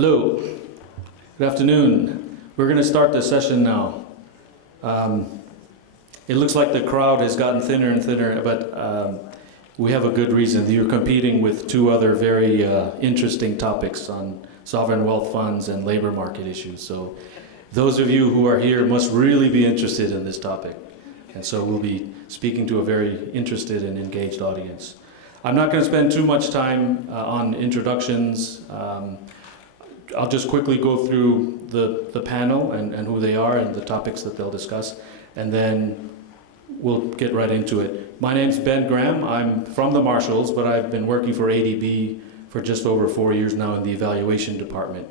Hello, good afternoon. We're going to start the session now. It looks like the crowd has gotten thinner and thinner, but we have a good reason. You're competing with two other very interesting topics on sovereign wealth funds and labor market issues. So those of you who are here must really be interested in this topic. And so we'll be speaking to a very interested and engaged audience. I'm not going to spend too much time on introductions. I'll just quickly go through the panel and who they are and the topics that they'll discuss, and then we'll get right into it. My name's Ben Graham. I'm from the Marshalls, but I've been working for ADB for just over 4 years now in the evaluation department.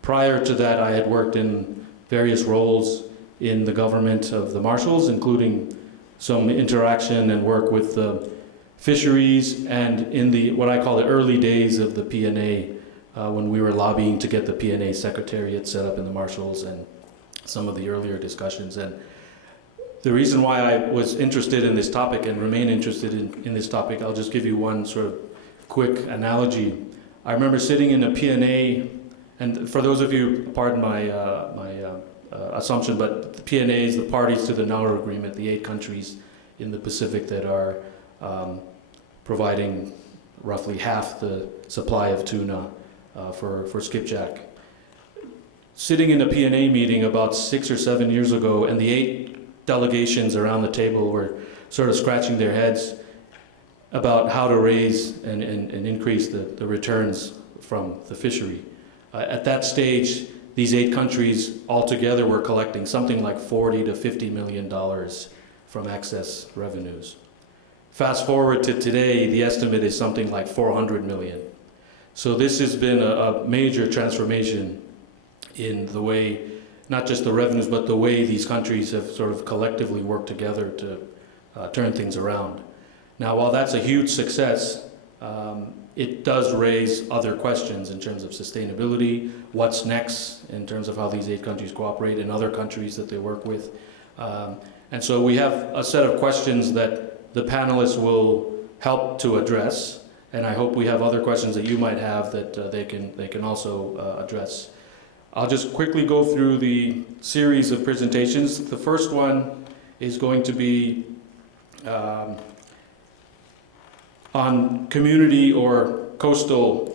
Prior to that, I had worked in various roles in the government of the Marshalls, including some interaction and work with the Fisheries and in the what I call the early days of the P&A, when we were lobbying to get the P&A Secretariat set up in the Marshalls and some of the earlier discussions. And the reason why I was interested in this topic and remain interested in this topic, I'll just give you one sort of quick analogy. I remember sitting in a P&A, and for those of you, pardon my assumption, but the P&A is the parties to the Nauru Agreement, the 8 countries in the Pacific that are providing roughly half the supply of tuna for skipjack. Sitting in a P&A meeting about 6 or 7 years ago, and the 8 delegations around the table were sort of scratching their heads about how to raise and increase the returns from the fishery. At that stage, these 8 countries altogether were collecting something like $40 to $50 million from excess revenues. Fast forward to today, the estimate is something like 400 million. So this has been a major transformation in the way, not just the revenues, but the way these countries have sort of collectively worked together to turn things around. Now, while that's a huge success, it does raise other questions in terms of sustainability, what's next in terms of how these 8 countries cooperate and other countries that they work with. And so we have a set of questions that the panelists will help to address, and I hope we have other questions that you might have that they can also address. I'll just quickly go through the series of presentations. The first one is going to be on community or coastal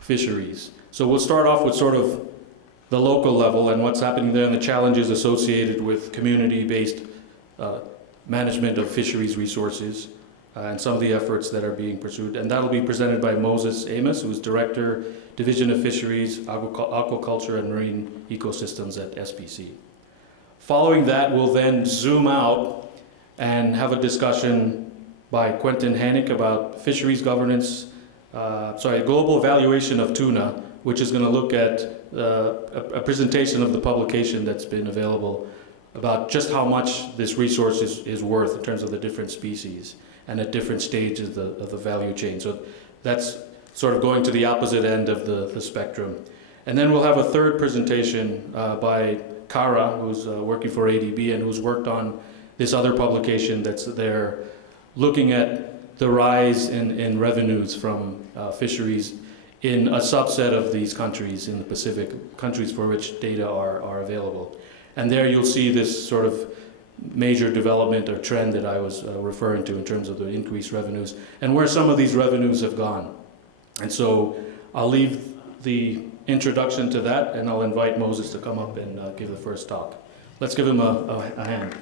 fisheries. So we'll start off with sort of the local level and what's happening there and the challenges associated with community-based management of fisheries resources and some of the efforts that are being pursued. And that'll be presented by Amos, who's Director, Division of Fisheries, Aquaculture and Marine Ecosystems at SPC. Following that, we'll then zoom out and have a discussion by Quentin Hanich about fisheries governance, global valuation of tuna, which is going to look at a presentation of the publication that's been available about just how much this resource is worth in terms of the different species and at different stages of the value chain. So that's sort of going to the opposite end of the spectrum. And then we'll have a third presentation by Carina, who's working for ADB and who's worked on this other publication that's there looking at the rise in revenues from fisheries in a subset of these countries in the Pacific, countries for which data are available. And there you'll see this sort of major development or trend that I was referring to in terms of the increased revenues and where some of these revenues have gone. And so I'll leave the introduction to that and I'll invite Moses to come up and give the first talk. Let's give him a hand.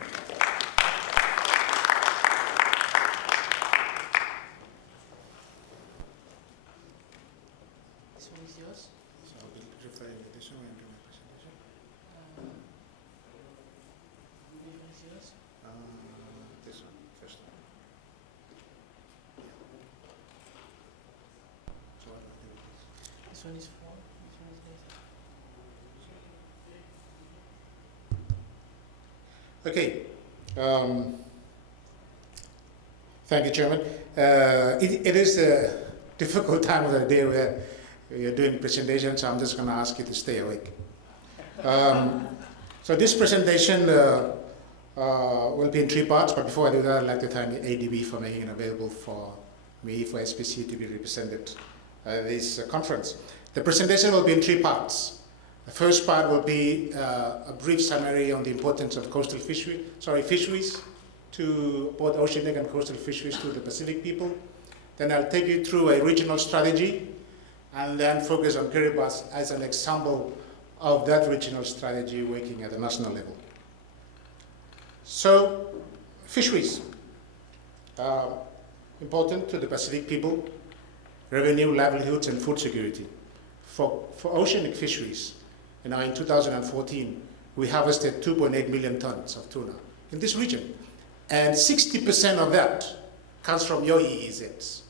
Okay. Thank you, Chairman. It is a difficult time of the day where you're doing presentations, so I'm just going to ask you to stay awake. So this presentation will be in 3 parts, but before I do that, I'd like to thank ADB for making it available for me, for SPC to be represented at this conference. The presentation will be in 3 parts. The first part will be a brief summary on the importance of coastal fisheries to both oceanic and coastal fisheries to the Pacific people. Then I'll take you through a regional strategy and then focus on Kiribati as an example of that regional strategy working at the national level. So, fisheries, important to the Pacific people, revenue, livelihoods, and food security. For oceanic fisheries, in 2014, we harvested 2.8 million tons of tuna in this region. And 60% of that comes from your EEZs.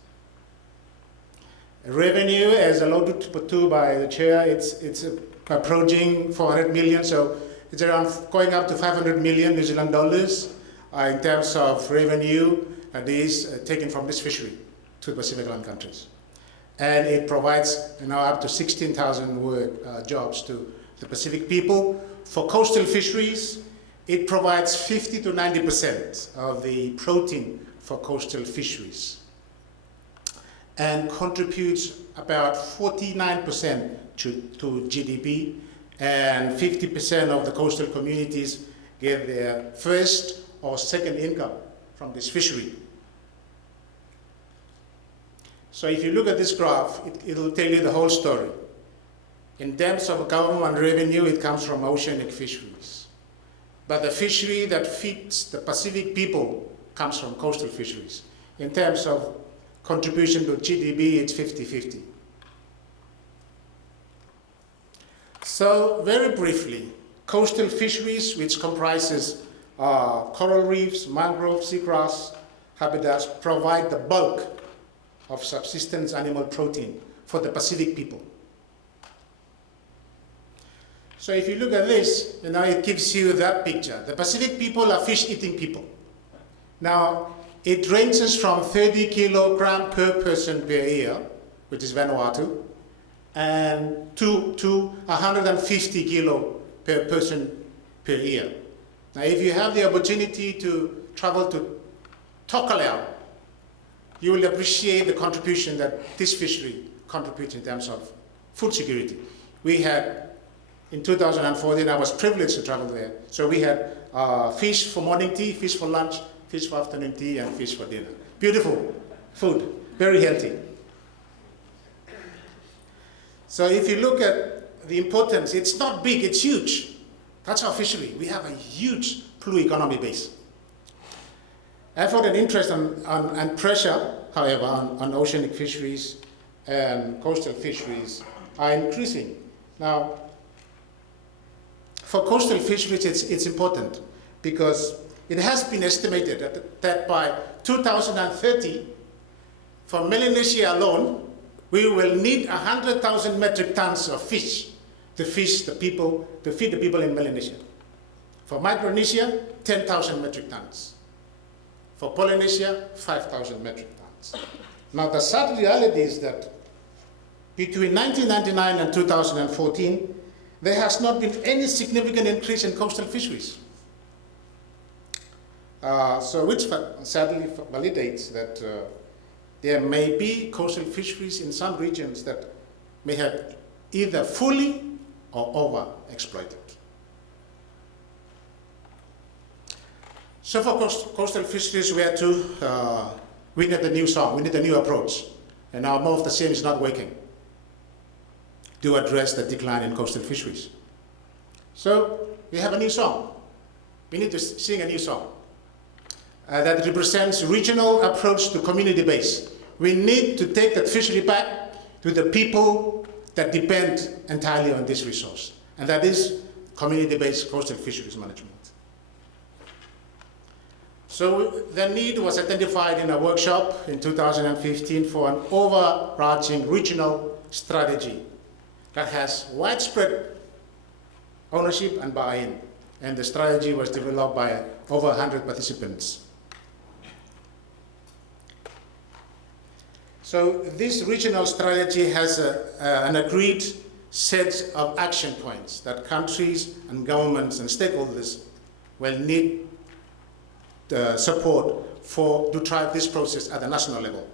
Revenue, as alluded to by the chair, it's approaching 400 million, so it's around going up to 500 million New Zealand dollars in terms of revenue, and is taken from this fishery to the Pacific Island countries. And it provides up to 16,000 jobs to the Pacific people. For coastal fisheries, it provides 50 to 90% of the protein for coastal fisheries and contributes about 49% to GDP, and 50% of the coastal communities get their first or second income from this fishery. So if you look at this graph, it'll tell you the whole story. In terms of government revenue, it comes from oceanic fisheries. But the fishery that feeds the Pacific people comes from coastal fisheries. In terms of contribution to GDP, it's 50-50. So very briefly, coastal fisheries, which comprises coral reefs, mangrove, seagrass habitats, provide the bulk of subsistence animal protein for the Pacific people. So if you look at this, it gives you that picture. The Pacific people are fish-eating people. Now, it ranges from 30 kilogram per person per year, which is Vanuatu, and to 150 kilo per person per year. Now, if you have the opportunity to travel to Tokelau, you will appreciate the contribution that this fishery contributes in terms of food security. We had, in 2014, I was privileged to travel there. So we had fish for morning tea, fish for lunch, fish for afternoon tea, and fish for dinner. Beautiful food, very healthy. So if you look at the importance, it's not big, it's huge. That's our fishery. We have a huge blue economy base. Effort and interest and pressure, however, on oceanic fisheries and coastal fisheries are increasing. Now, for coastal fisheries, it's important because it has been estimated that by 2030, for Melanesia alone, we will need 100,000 metric tons of fish to feed the people in Melanesia. For Micronesia, 10,000 metric tons. For Polynesia, 5,000 metric tons. Now, the sad reality is that between 1999 and 2014, there has not been any significant increase in coastal fisheries. Which sadly validates that there may be coastal fisheries in some regions that may have either fully or over-exploited. So for coastal fisheries, we need a new song, we need a new approach. And now more of the same is not working to address the decline in coastal fisheries. So we have a new song. We need to sing a new song that represents regional approach to community base. We need to take that fishery back to the people that depend entirely on this resource, and that is community-based coastal fisheries management. So the need was identified in a workshop in 2015 for an overarching regional strategy that has widespread ownership and buy-in. And the strategy was developed by over 100 participants. So this regional strategy has an agreed set of action points that countries and governments and stakeholders will need support to drive this process at the national level.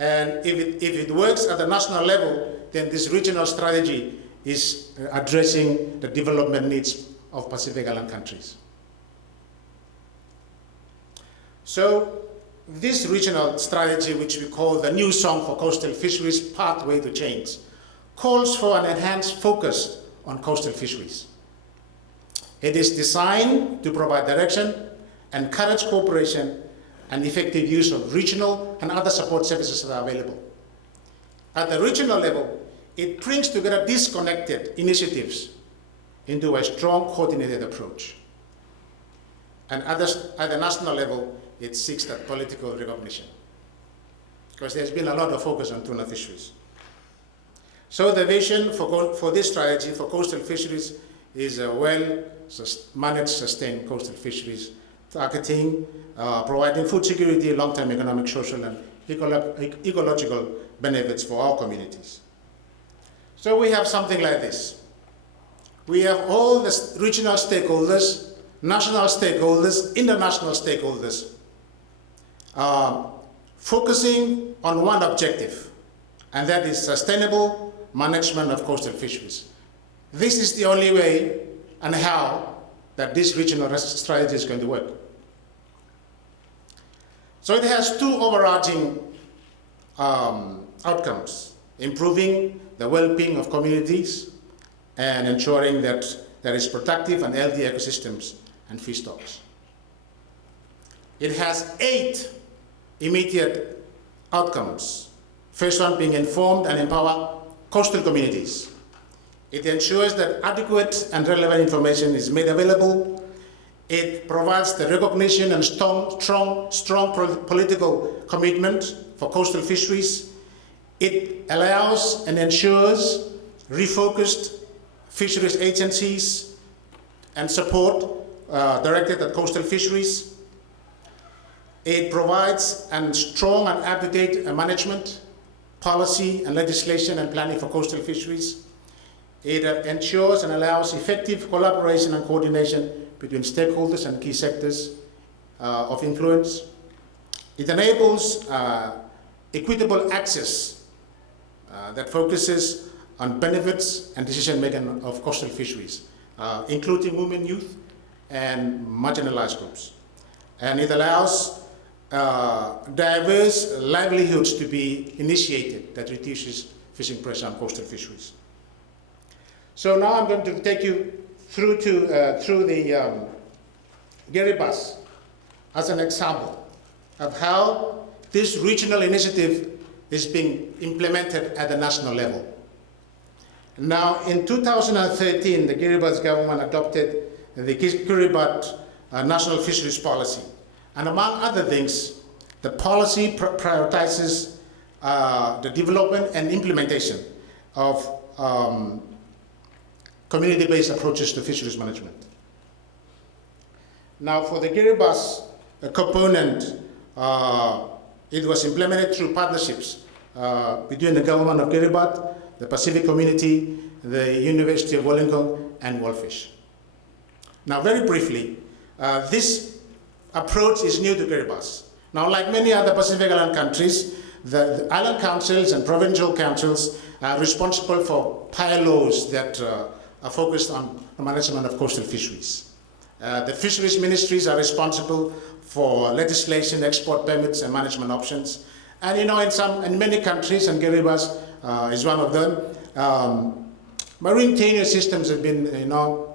And if it works at the national level, then this regional strategy is addressing the development needs of Pacific Island countries. So this regional strategy, which we call the New Song for Coastal Fisheries, Pathway to Change, calls for an enhanced focus on coastal fisheries. It is designed to provide direction, encourage cooperation, and effective use of regional and other support services that are available. At the regional level, it brings together disconnected initiatives into a strong coordinated approach. And at the national level, it seeks that political recognition, because there's been a lot of focus on tuna fisheries. So the vision for this strategy for coastal fisheries is a well-managed, sustained coastal fisheries, targeting, providing food security, long-term economic, social, and ecological benefits for our communities. So we have something like this. We have all the regional stakeholders, national stakeholders, international stakeholders, focusing on one objective, and that is sustainable management of coastal fisheries. This is the only way and how that this regional strategy is going to work. So it has two overarching outcomes: improving the well-being of communities and ensuring that there is productive and healthy ecosystems and fish stocks. It has 8 immediate outcomes. First one being informed and empower coastal communities. It ensures that adequate and relevant information is made available. It provides the recognition and strong political commitment for coastal fisheries. It allows and ensures refocused fisheries agencies and support directed at coastal fisheries. It provides a strong and up-to-date management, policy and legislation and planning for coastal fisheries. It ensures and allows effective collaboration and coordination between stakeholders and key sectors of influence. It enables equitable access that focuses on benefits and decision-making of coastal fisheries, including women, youth, and marginalized groups. And it allows diverse livelihoods to be initiated that reduces fishing pressure on coastal fisheries. So now I'm going to take you through the Kiribati as an example of how this regional initiative is being implemented at the national level. Now, in 2013, the Kiribati government adopted the Kiribati National Fisheries Policy. And among other things, the policy prioritizes the development and implementation of community-based approaches to fisheries management. Now, for the Kiribati component, it was implemented through partnerships between the government of Kiribati, the Pacific Community, the University of Wellington, and Wellfish. Now, very briefly, this approach is new to Kiribati. Now, like many other Pacific Island countries, the island councils and provincial councils are responsible for PILOs that are focused on the management of coastal fisheries. The fisheries ministries are responsible for legislation, export permits, and management options. And you know, in many countries, and Kiribati is one of them, marine tenure systems have been,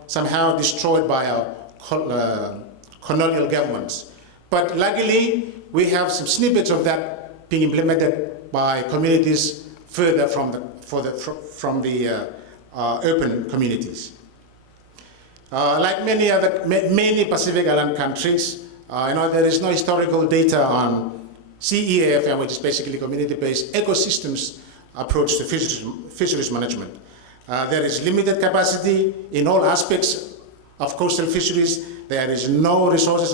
somehow destroyed by our colonial governments. But luckily, we have some snippets of that being implemented by communities further from the urban communities. Like many Pacific Island countries, there is no historical data on CEAFM, which is basically community-based ecosystems approach to fisheries management. There is limited capacity in all aspects of coastal fisheries. There is no resources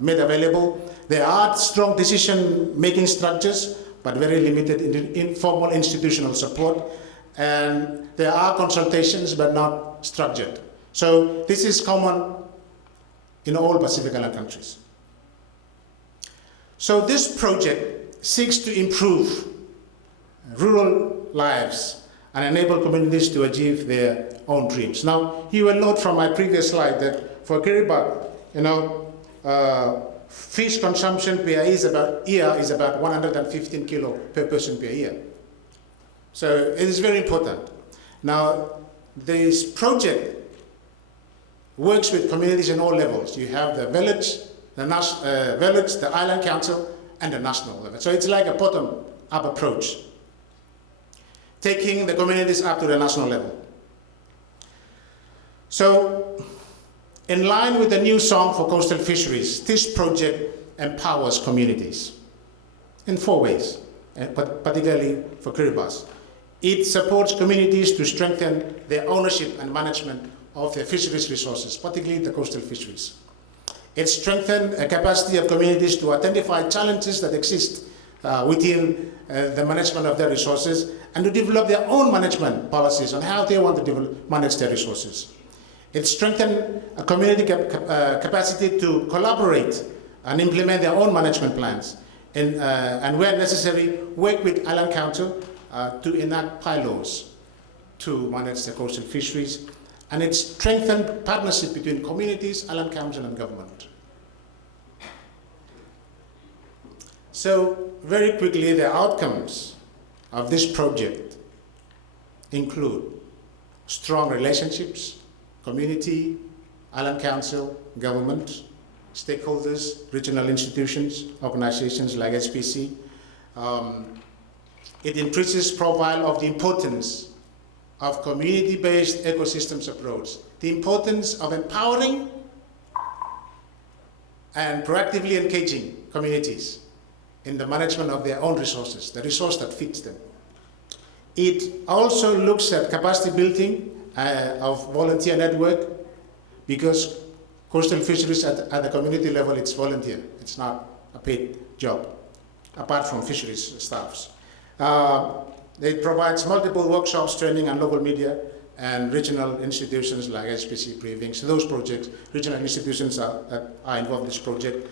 made available. There are strong decision-making structures, but very limited informal institutional support. And there are consultations, but not structured. So this is common in all Pacific Island countries. So this project seeks to improve rural lives and enable communities to achieve their own dreams. Now, you will note from my previous slide that for Kiribati, fish consumption per year is about 115 kilo per person per year. So it is very important. Now, this project works with communities in all levels. You have the village, the island council, and the national level. So it's like a bottom-up approach, taking the communities up to the national level. So, in line with the new song for coastal fisheries, this project empowers communities in 4 ways, but particularly for Kiribati. It supports communities to strengthen their ownership and management of their fisheries resources, particularly the coastal fisheries. It strengthens the capacity of communities to identify challenges that exist within the management of their resources and to develop their own management policies on how they want to manage their resources. It strengthens a community capacity to collaborate and implement their own management plans and where necessary, work with Island Council to enact bylaws to manage the coastal fisheries. And it strengthened partnership between communities, Island Council, and government. So, very quickly, the outcomes of this project include strong relationships, community, Island Council, government, stakeholders, regional institutions, organizations like SPC. It increases profile of the importance of community-based ecosystems approach, the importance of empowering and proactively engaging communities in the management of their own resources, the resource that fits them. It also looks at capacity building of volunteer network, because coastal fisheries at the community level, it's volunteer. It's not a paid job, apart from fisheries staffs. It provides multiple workshops, training, and local media and regional institutions like SPC briefings. So those projects, regional institutions that are involved in this project.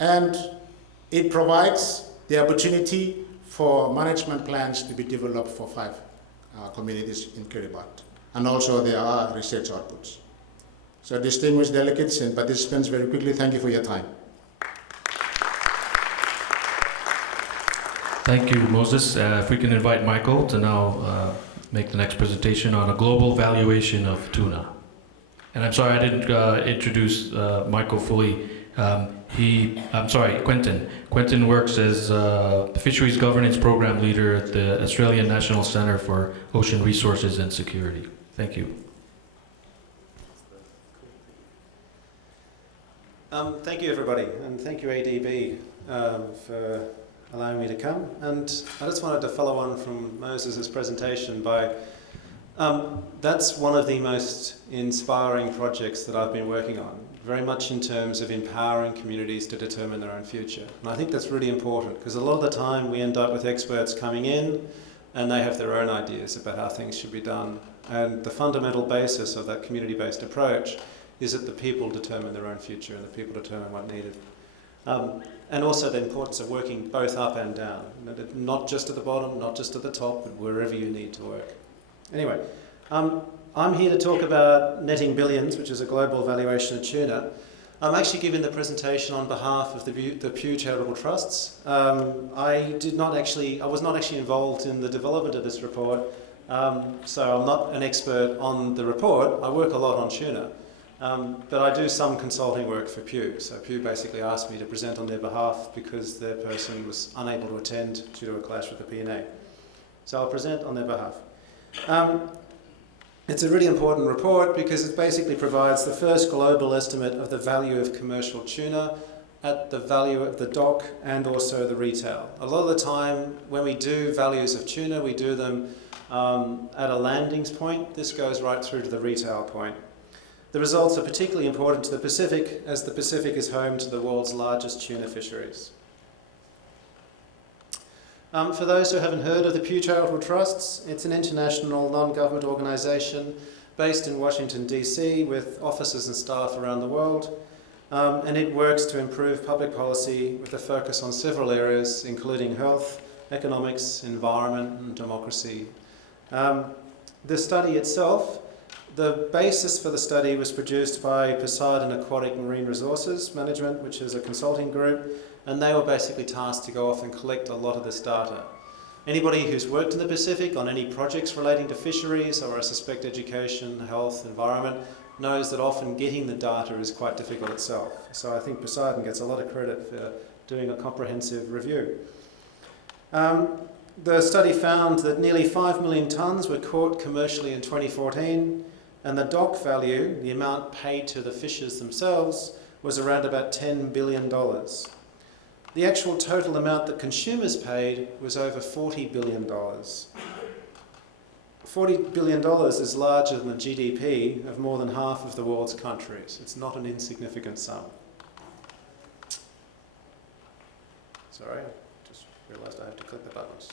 And it provides the opportunity for management plans to be developed for 5 communities in Kiribati. And also there are research outputs. So distinguished delegates and participants, very quickly, thank you for your time. Thank you, Moses. If we can invite Michael to now make the next presentation on a global valuation of tuna. And I'm sorry I didn't introduce Michael fully. Quentin. Quentin works as Fisheries Governance Program Leader at the Australian National Centre for Ocean Resources and Security. Thank you. Thank you, everybody, and thank you, ADB, for allowing me to come. And I just wanted to follow on from Moses' presentation by, that's one of the most inspiring projects that I've been working on, very much in terms of empowering communities to determine their own future. And I think that's really important, because a lot of the time we end up with experts coming in and they have their own ideas about how things should be done. And the fundamental basis of that community-based approach is that the people determine their own future and the people determine what's needed. And also the importance of working both up and down, not just at the bottom, not just at the top, but wherever you need to work. Anyway, I'm here to talk about Netting Billions, which is a global valuation of tuna. I'm actually giving the presentation on behalf of the Pew Charitable Trusts. I was not actually involved in the development of this report, so I'm not an expert on the report. I work a lot on tuna. But I do some consulting work for Pew. So Pew basically asked me to present on their behalf because their person was unable to attend due to a clash with the P&A. So I'll present on their behalf. It's a really important report because it basically provides the first global estimate of the value of commercial tuna at the value of the dock and also the retail. A lot of the time when we do values of tuna, we do them at a landings point. This goes right through to the retail point. The results are particularly important to the Pacific, as the Pacific is home to the world's largest tuna fisheries. For those who haven't heard of the Pew Charitable Trusts, it's an international non-government organisation based in Washington, DC, with offices and staff around the world. and it works to improve public policy with a focus on several areas, including health, economics, environment, and democracy. The study itself, the basis for the study was produced by Poseidon Aquatic Marine Resources Management, which is a consulting group, and they were basically tasked to go off and collect a lot of this data. Anybody who's worked in the Pacific on any projects relating to fisheries, or I suspect education, health, environment, knows that often getting the data is quite difficult itself. So I think Poseidon gets a lot of credit for doing a comprehensive review. The study found that nearly 5 million tonnes were caught commercially in 2014, and the dock value, the amount paid to the fishers themselves, was around about $10 billion. The actual total amount that consumers paid was over $40 billion. $40 billion is larger than the GDP of more than half of the world's countries. It's not an insignificant sum. Sorry, I just realised I have to click the buttons.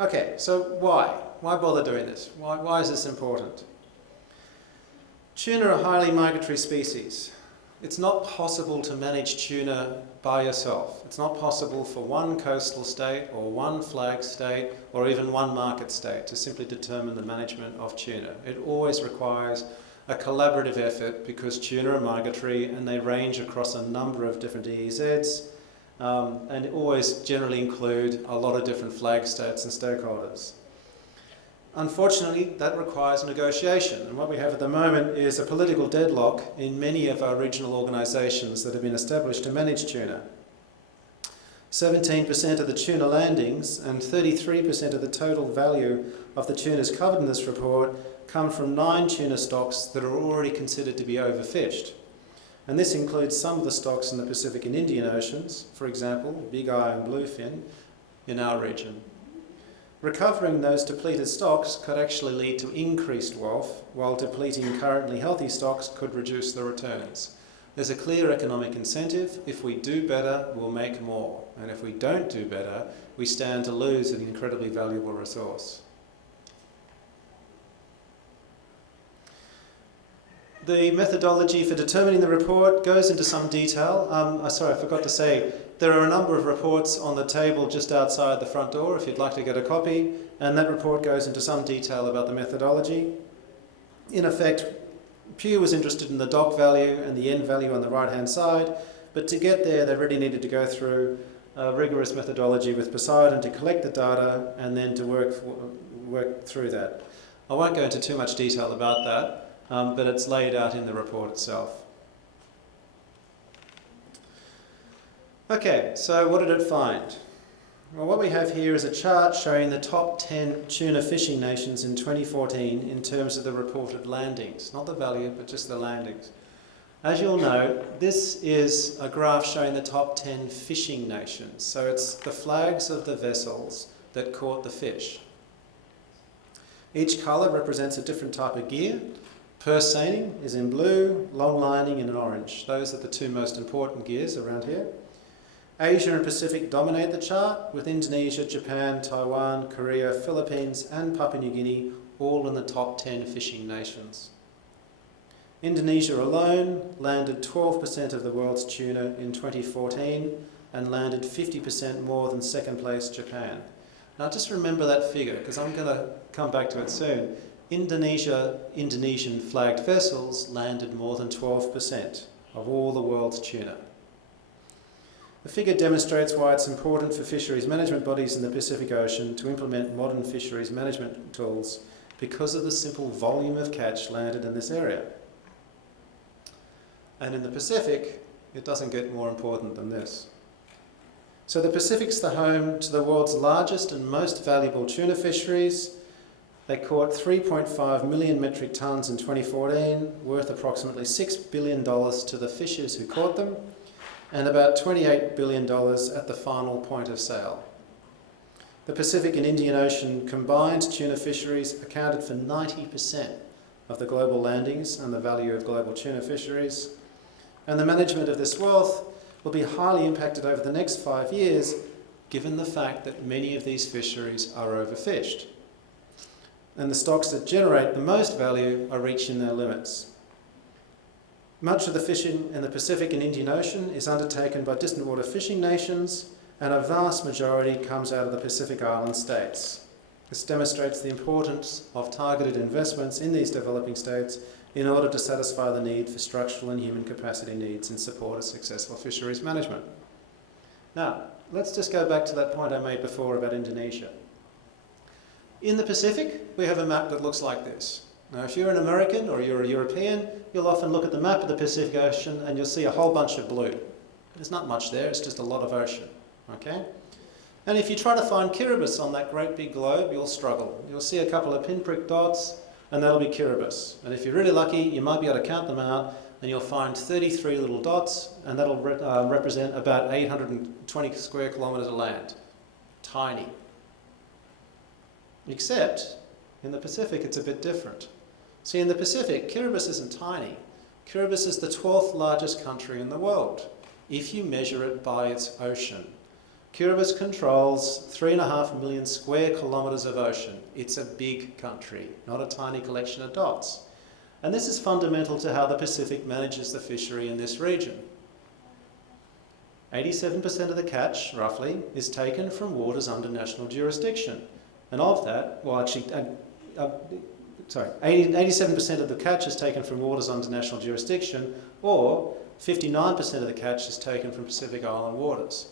Okay, so why? Why bother doing this? Why is this important? Tuna are a highly migratory species. It's not possible to manage tuna by yourself. It's not possible for one coastal state or one flag state or even one market state to simply determine the management of tuna. It always requires a collaborative effort because tuna are migratory and they range across a number of different EEZs and always generally include a lot of different flag states and stakeholders. Unfortunately, that requires negotiation, and what we have at the moment is a political deadlock in many of our regional organisations that have been established to manage tuna. 17% of the tuna landings and 33% of the total value of the tunas covered in this report come from 9 tuna stocks that are already considered to be overfished. And this includes some of the stocks in the Pacific and Indian Oceans, for example, big eye and bluefin in our region. Recovering those depleted stocks could actually lead to increased wealth, while depleting currently healthy stocks could reduce the returns. There's a clear economic incentive. If we do better, we'll make more. And if we don't do better, we stand to lose an incredibly valuable resource. The methodology for determining the report goes into some detail. Sorry, I forgot to say, there are a number of reports on the table just outside the front door if you'd like to get a copy, and that report goes into some detail about the methodology. In effect, Pew was interested in the dock value and the end value on the right-hand side, but to get there they really needed to go through a rigorous methodology with Poseidon to collect the data and then to work through that. I won't go into too much detail about that, but it's laid out in the report itself. Okay, so what did it find? Well, what we have here is a chart showing the top 10 tuna fishing nations in 2014 in terms of the reported landings. Not the value, but just the landings. As you'll know, this is a graph showing the top 10 fishing nations. So it's the flags of the vessels that caught the fish. Each colour represents a different type of gear. Purse seining is in blue, long lining in orange. Those are the 2 most important gears around here. Asia and Pacific dominate the chart, with Indonesia, Japan, Taiwan, Korea, Philippines and Papua New Guinea all in the top 10 fishing nations. Indonesia alone landed 12% of the world's tuna in 2014 and landed 50% more than second place Japan. Now just remember that figure because I'm going to come back to it soon. Indonesian flagged vessels landed more than 12% of all the world's tuna. The figure demonstrates why it's important for fisheries management bodies in the Pacific Ocean to implement modern fisheries management tools because of the simple volume of catch landed in this area. And in the Pacific, it doesn't get more important than this. So the Pacific's the home to the world's largest and most valuable tuna fisheries. They caught 3.5 million metric tonnes in 2014, worth approximately $6 billion to the fishers who caught them, and about $28 billion at the final point of sale. The Pacific and Indian Ocean combined tuna fisheries accounted for 90% of the global landings and the value of global tuna fisheries, and the management of this wealth will be highly impacted over the next 5 years, given the fact that many of these fisheries are overfished. And the stocks that generate the most value are reaching their limits. Much of the fishing in the Pacific and Indian Ocean is undertaken by distant water fishing nations, and a vast majority comes out of the Pacific Island states. This demonstrates the importance of targeted investments in these developing states in order to satisfy the need for structural and human capacity needs in support of successful fisheries management. Now, let's just go back to that point I made before about Indonesia. In the Pacific, we have a map that looks like this. Now, if you're an American or you're a European, you'll often look at the map of the Pacific Ocean and you'll see a whole bunch of blue. There's not much there, it's just a lot of ocean, okay? And if you try to find Kiribati on that great big globe, you'll struggle. You'll see a couple of pinprick dots, and that'll be Kiribati. And if you're really lucky, you might be able to count them out, and you'll find 33 little dots, and that'll represent about 820 square kilometres of land. Tiny. Except, in the Pacific, it's a bit different. See, in the Pacific, Kiribati isn't tiny. Kiribati is the 12th largest country in the world, if you measure it by its ocean. Kiribati controls 3.5 million square kilometres of ocean. It's a big country, not a tiny collection of dots. And this is fundamental to how the Pacific manages the fishery in this region. 87% of the catch, roughly, is taken from waters under national jurisdiction. And of that, well actually, 87% of the catch is taken from waters under national jurisdiction, or 59% of the catch is taken from Pacific Island waters.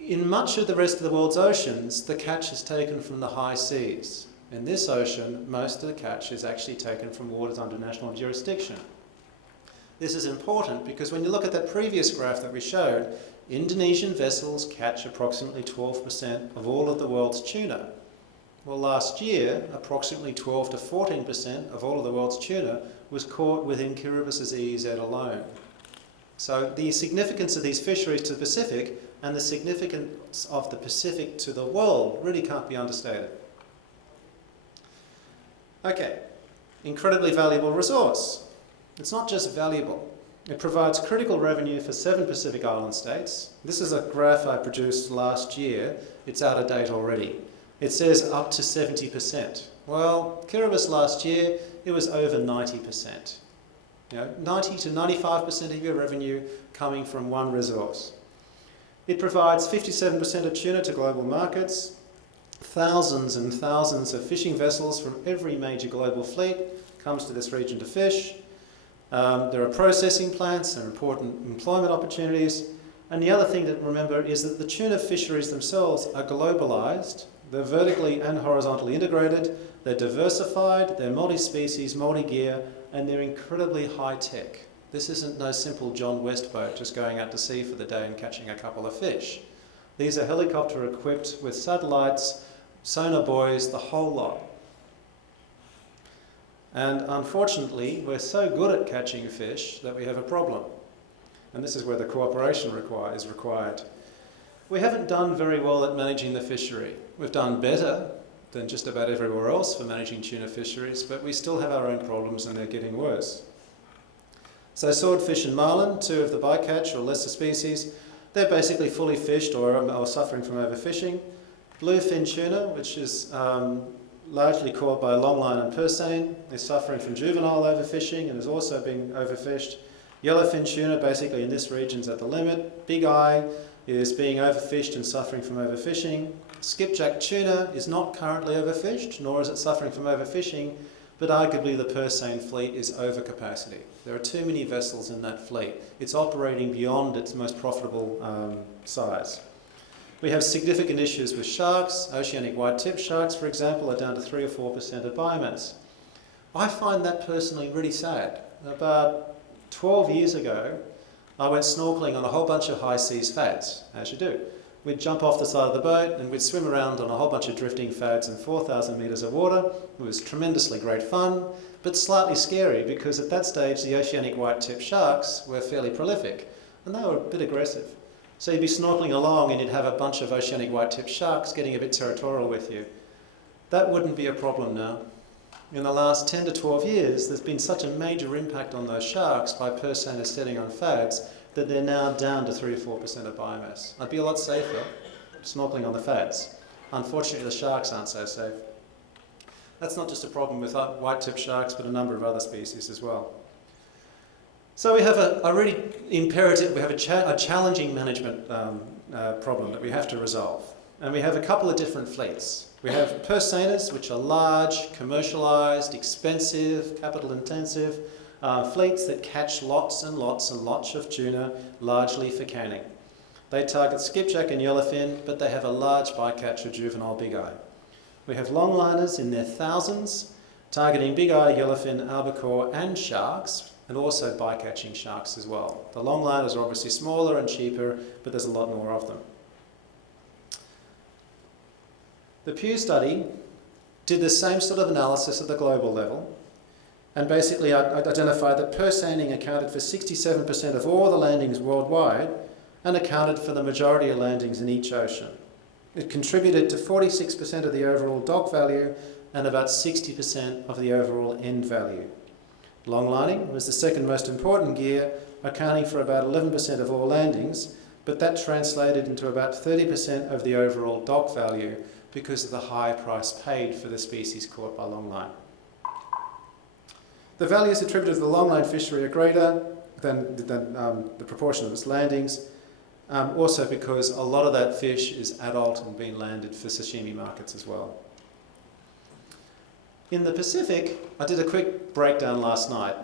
In much of the rest of the world's oceans, the catch is taken from the high seas. In this ocean, most of the catch is actually taken from waters under national jurisdiction. This is important because when you look at that previous graph that we showed, Indonesian vessels catch approximately 12% of all of the world's tuna. Well, last year, approximately 12 to 14% of all of the world's tuna was caught within Kiribati's EEZ alone. So the significance of these fisheries to the Pacific and the significance of the Pacific to the world really can't be understated. Okay, incredibly valuable resource. It's not just valuable. It provides critical revenue for 7 Pacific Island states. This is a graph I produced last year. It's out of date already. It says up to 70%. Well, Kiribati last year, it was over 90%. 90 to 95% of your revenue coming from one resource. It provides 57% of tuna to global markets, thousands and thousands of fishing vessels from every major global fleet comes to this region to fish. There are processing plants, there are important employment opportunities, and the other thing to remember is that the tuna fisheries themselves are globalised, they're vertically and horizontally integrated, they're diversified, they're multi-species, multi-gear, and they're incredibly high-tech. This isn't no simple John West boat just going out to sea for the day and catching a couple of fish. These are helicopter equipped with satellites, sonar buoys, the whole lot. And unfortunately, we're so good at catching fish that we have a problem. And this is where the cooperation is required. We haven't done very well at managing the fishery. We've done better than just about everywhere else for managing tuna fisheries, but we still have our own problems and they're getting worse. So swordfish and marlin, 2 of the bycatch or lesser species, they're basically fully fished or suffering from overfishing. Bluefin tuna, which is largely caught by longline and purse seine, is suffering from juvenile overfishing and is also being overfished. Yellowfin tuna, basically in this region, is at the limit. Big eye is being overfished and suffering from overfishing. Skipjack tuna is not currently overfished, nor is it suffering from overfishing, but arguably the purse seine fleet is over capacity. There are too many vessels in that fleet. It's operating beyond its most profitable size. We have significant issues with sharks. Oceanic white-tip sharks, for example, are down to 3 or 4% of biomass. I find that personally really sad. About 12 years ago, I went snorkeling on a whole bunch of high seas fads, as you do. We'd jump off the side of the boat and we'd swim around on a whole bunch of drifting fads in 4,000 metres of water. It was tremendously great fun, but slightly scary because at that stage the oceanic white-tip sharks were fairly prolific and they were a bit aggressive. So you'd be snorkeling along and you'd have a bunch of oceanic white-tip sharks getting a bit territorial with you. That wouldn't be a problem now. In the last 10 to 12 years, there's been such a major impact on those sharks by purse seiners setting on fads that they're now down to 3 to 4% of biomass. I'd be a lot safer snorkeling on the fads. Unfortunately, the sharks aren't so safe. That's not just a problem with white-tip sharks, but a number of other species as well. So we have a really imperative, we have a challenging management problem that we have to resolve. And we have a couple of different fleets. We have purse seiners, which are large, commercialised, expensive, capital intensive fleets that catch lots and lots and lots of tuna, largely for canning. They target skipjack and yellowfin, but they have a large bycatch of juvenile big eye. We have longliners in their thousands, targeting big eye, yellowfin, albacore and sharks, and also bycatching sharks as well. The longliners are obviously smaller and cheaper, but there's a lot more of them. The Pew study did the same sort of analysis at the global level, and basically identified that purse seining accounted for 67% of all the landings worldwide and accounted for the majority of landings in each ocean. It contributed to 46% of the overall dock value and about 60% of the overall end value. Longlining was the second most important gear, accounting for about 11% of all landings, but that translated into about 30% of the overall dock value because of the high price paid for the species caught by longline. The values attributed to the longline fishery are greater than the proportion of its landings, also because a lot of that fish is adult and being landed for sashimi markets as well. In the Pacific, I did a quick breakdown last night.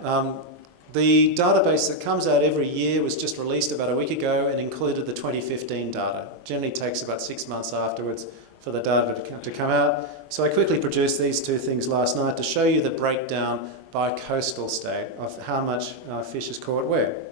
The database that comes out every year was just released about a week ago and included the 2015 data. Generally takes about 6 months afterwards for the data to come out. So I quickly produced these two things last night to show you the breakdown by coastal state of how much fish is caught where.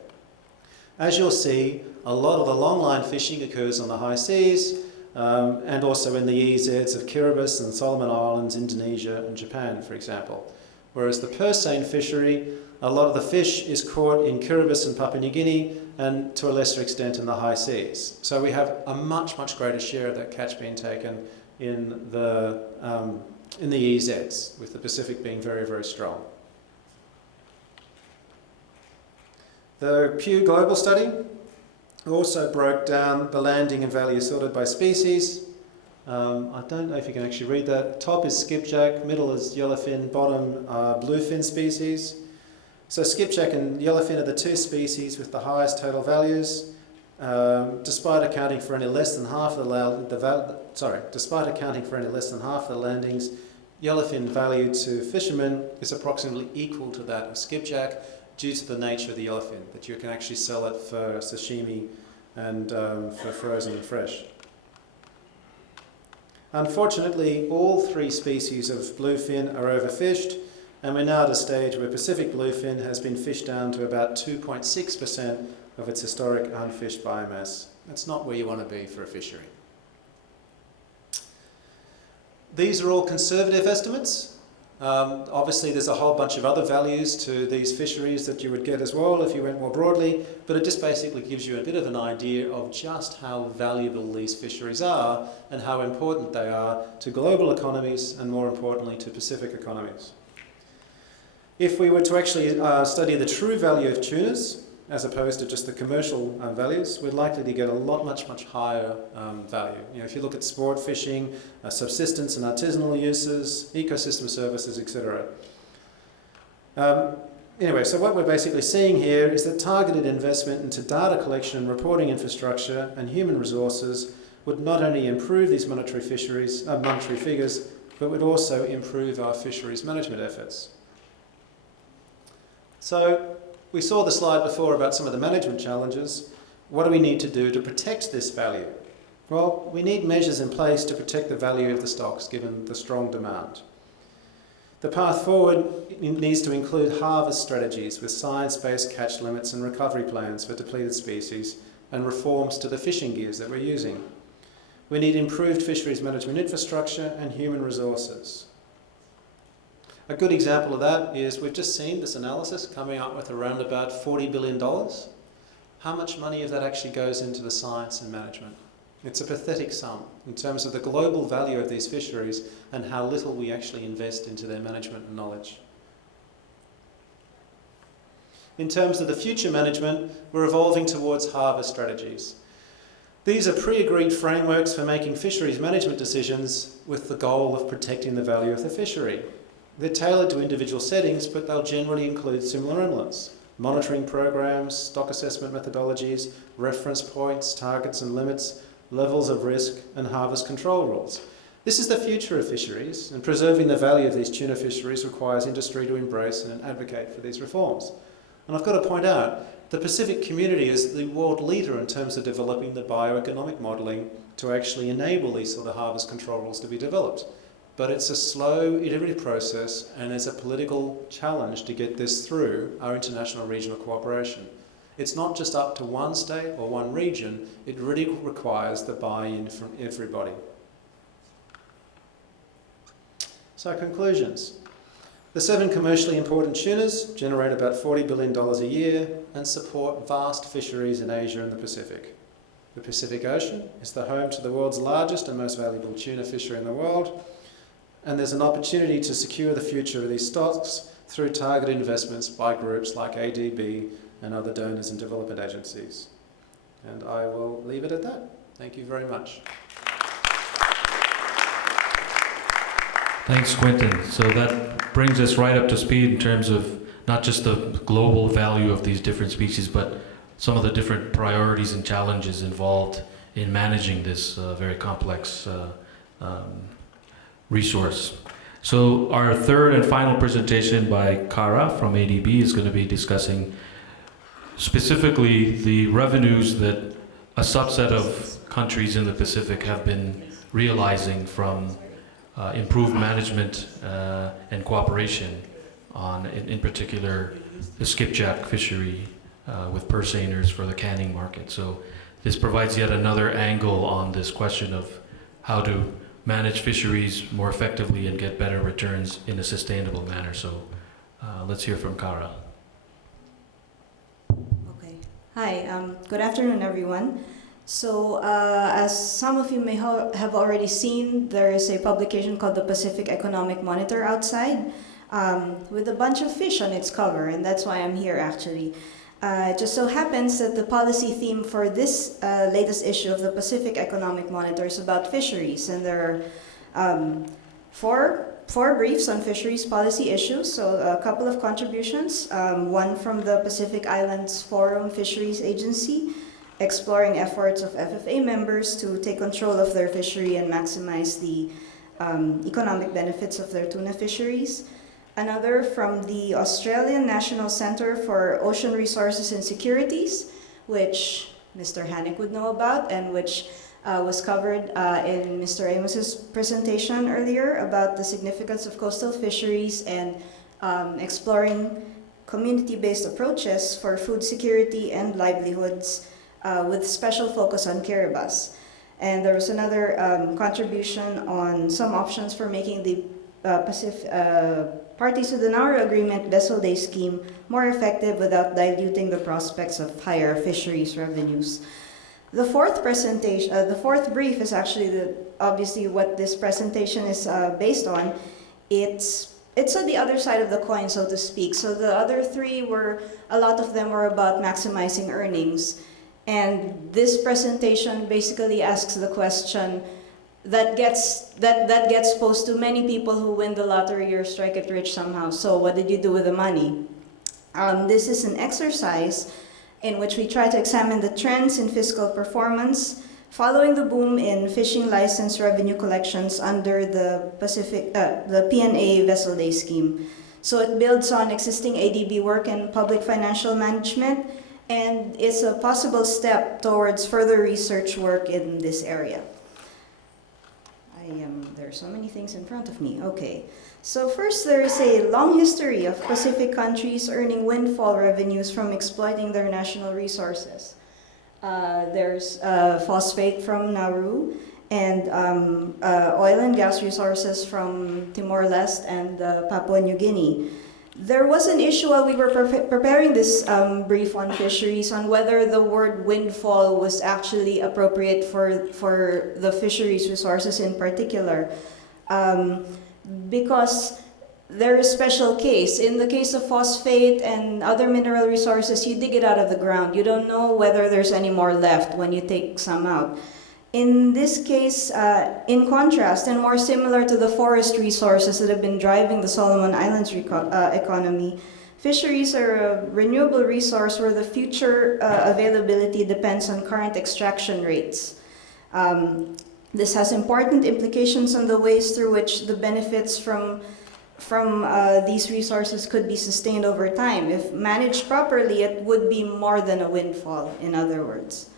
As you'll see, a lot of the longline fishing occurs on the high seas and also in the EEZs of Kiribati and Solomon Islands, Indonesia and Japan, for example. Whereas the purse seine fishery, a lot of the fish is caught in Kiribati and Papua New Guinea and to a lesser extent in the high seas. So we have a much, much greater share of that catch being taken in the EEZs, with the Pacific being very, very strong. The Pew Global Study also broke down the landing and value sorted by species. I don't know if you can actually read that. Top is skipjack, middle is yellowfin, bottom are bluefin species. So skipjack and yellowfin are the two species with the highest total values, despite accounting for only less than half of despite accounting for only less than half of the landings. Yellowfin value to fishermen is approximately equal to that of skipjack, due to the nature of the yellowfin, that you can actually sell it for sashimi and for frozen and fresh. Unfortunately, all three species of bluefin are overfished, and we're now at a stage where Pacific bluefin has been fished down to about 2.6% of its historic unfished biomass. That's not where you want to be for a fishery. These are all conservative estimates. Obviously there's a whole bunch of other values to these fisheries that you would get as well if you went more broadly, but it just basically gives you a bit of an idea of just how valuable these fisheries are and how important they are to global economies and, more importantly, to Pacific economies. If we were to actually study the true value of tunas, as opposed to just the commercial values, we're likely to get a much higher value. You know, if you look at sport fishing, subsistence and artisanal uses, ecosystem services, etc. Anyway, so what we're basically seeing here is that targeted investment into data collection and reporting infrastructure and human resources would not only improve these monetary figures, but would also improve our fisheries management efforts. So, we saw the slide before about some of the management challenges. What do we need to do to protect this value? Well, we need measures in place to protect the value of the stocks given the strong demand. The path forward needs to include harvest strategies with science-based catch limits and recovery plans for depleted species and reforms to the fishing gears that we're using. We need improved fisheries management infrastructure and human resources. A good example of that is we've just seen this analysis coming up with around about $40 billion. How much money of that actually goes into the science and management? It's a pathetic sum in terms of the global value of these fisheries and how little we actually invest into their management and knowledge. In terms of the future management, we're evolving towards harvest strategies. These are pre-agreed frameworks for making fisheries management decisions with the goal of protecting the value of the fishery. They're tailored to individual settings, but they'll generally include similar elements. monitoring programs, stock assessment methodologies, reference points, targets and limits, levels of risk, and harvest control rules. This is the future of fisheries, and preserving the value of these tuna fisheries requires industry to embrace and advocate for these reforms. And I've got to point out, the Pacific community is the world leader in terms of developing the bioeconomic modelling to actually enable these sort of harvest control rules to be developed. But it's a slow, iterative process, and there's a political challenge to get this through our international regional cooperation. It's not just up to one state or one region, it really requires the buy-in from everybody. So conclusions. The 7 commercially important tunas generate about $40 billion a year and support vast fisheries in Asia and the Pacific. The Pacific Ocean is the home to the world's largest and most valuable tuna fishery in the world, and there's an opportunity to secure the future of these stocks through targeted investments by groups like ADB and other donors and development agencies. And I will leave it at that. Thank you very much. Thanks, Quentin. So that brings us right up to speed in terms of not just the global value of these different species, but some of the different priorities and challenges involved in managing this very complex resource. So our third and final presentation by Kara from ADB is going to be discussing specifically the revenues that a subset of countries in the Pacific have been realizing from improved management and cooperation on, in particular, the skipjack fishery with purse seiners for the canning market. So this provides yet another angle on this question of how to manage fisheries more effectively and get better returns in a sustainable manner. So let's hear from Kara. Okay. Hi, good afternoon, everyone. So as some of you may have already seen, there is a publication called the Pacific Economic Monitor outside with a bunch of fish on its cover, and that's why I'm here actually. It just so happens that the policy theme for this latest issue of the Pacific Economic Monitor is about fisheries, and there are four briefs on fisheries policy issues, so a couple of contributions, one from the Pacific Islands Forum Fisheries Agency, exploring efforts of FFA members to take control of their fishery and maximize the economic benefits of their tuna fisheries. Another from the Australian National Centre for Ocean Resources and Securities, which Mr. Hanich would know about, and which was covered in Mr. Amos's presentation earlier about the significance of coastal fisheries and exploring community-based approaches for food security and livelihoods with special focus on Kiribati. And there was another contribution on some options for making the parties to the Nauru Agreement Vessel Day Scheme more effective without diluting the prospects of higher fisheries revenues. The fourth brief is actually obviously what this presentation is based on. It's on the other side of the coin, so to speak. So the other three a lot of them were about maximizing earnings. And this presentation basically asks the question that gets posed to many people who win the lottery or strike it rich somehow. So what did you do with the money? This is an exercise in which we try to examine the trends in fiscal performance following the boom in fishing license revenue collections under the PNA Vessel Day Scheme. So it builds on existing ADB work in public financial management, and it's a possible step towards further research work in this area. There are so many things in front of me. Okay, so first there is a long history of Pacific countries earning windfall revenues from exploiting their national resources. There's phosphate from Nauru and oil and gas resources from Timor-Leste and Papua New Guinea. There was an issue while we were preparing this brief on fisheries on whether the word windfall was actually appropriate for the fisheries resources in particular, because there is special case. In the case of phosphate and other mineral resources, you dig it out of the ground. You don't know whether there's any more left when you take some out. In this case, in contrast, and more similar to the forest resources that have been driving the Solomon Islands economy, Fisheries are a renewable resource where the future availability depends on current extraction rates. This has important implications on the ways through which the benefits from these resources could be sustained over time. If managed properly, it would be more than a windfall, in other words.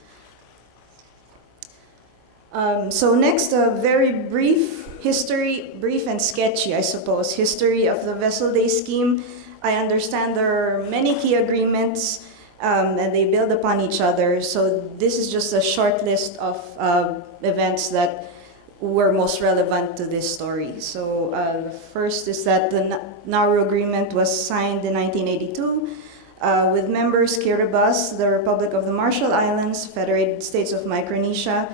So next, a very brief history, brief and sketchy, I suppose, history of the Vessel Day Scheme. I understand there are many key agreements and they build upon each other. So this is just a short list of events that were most relevant to this story. So the first is that the Nauru Agreement was signed in 1982 with members Kiribati, the Republic of the Marshall Islands, Federated States of Micronesia,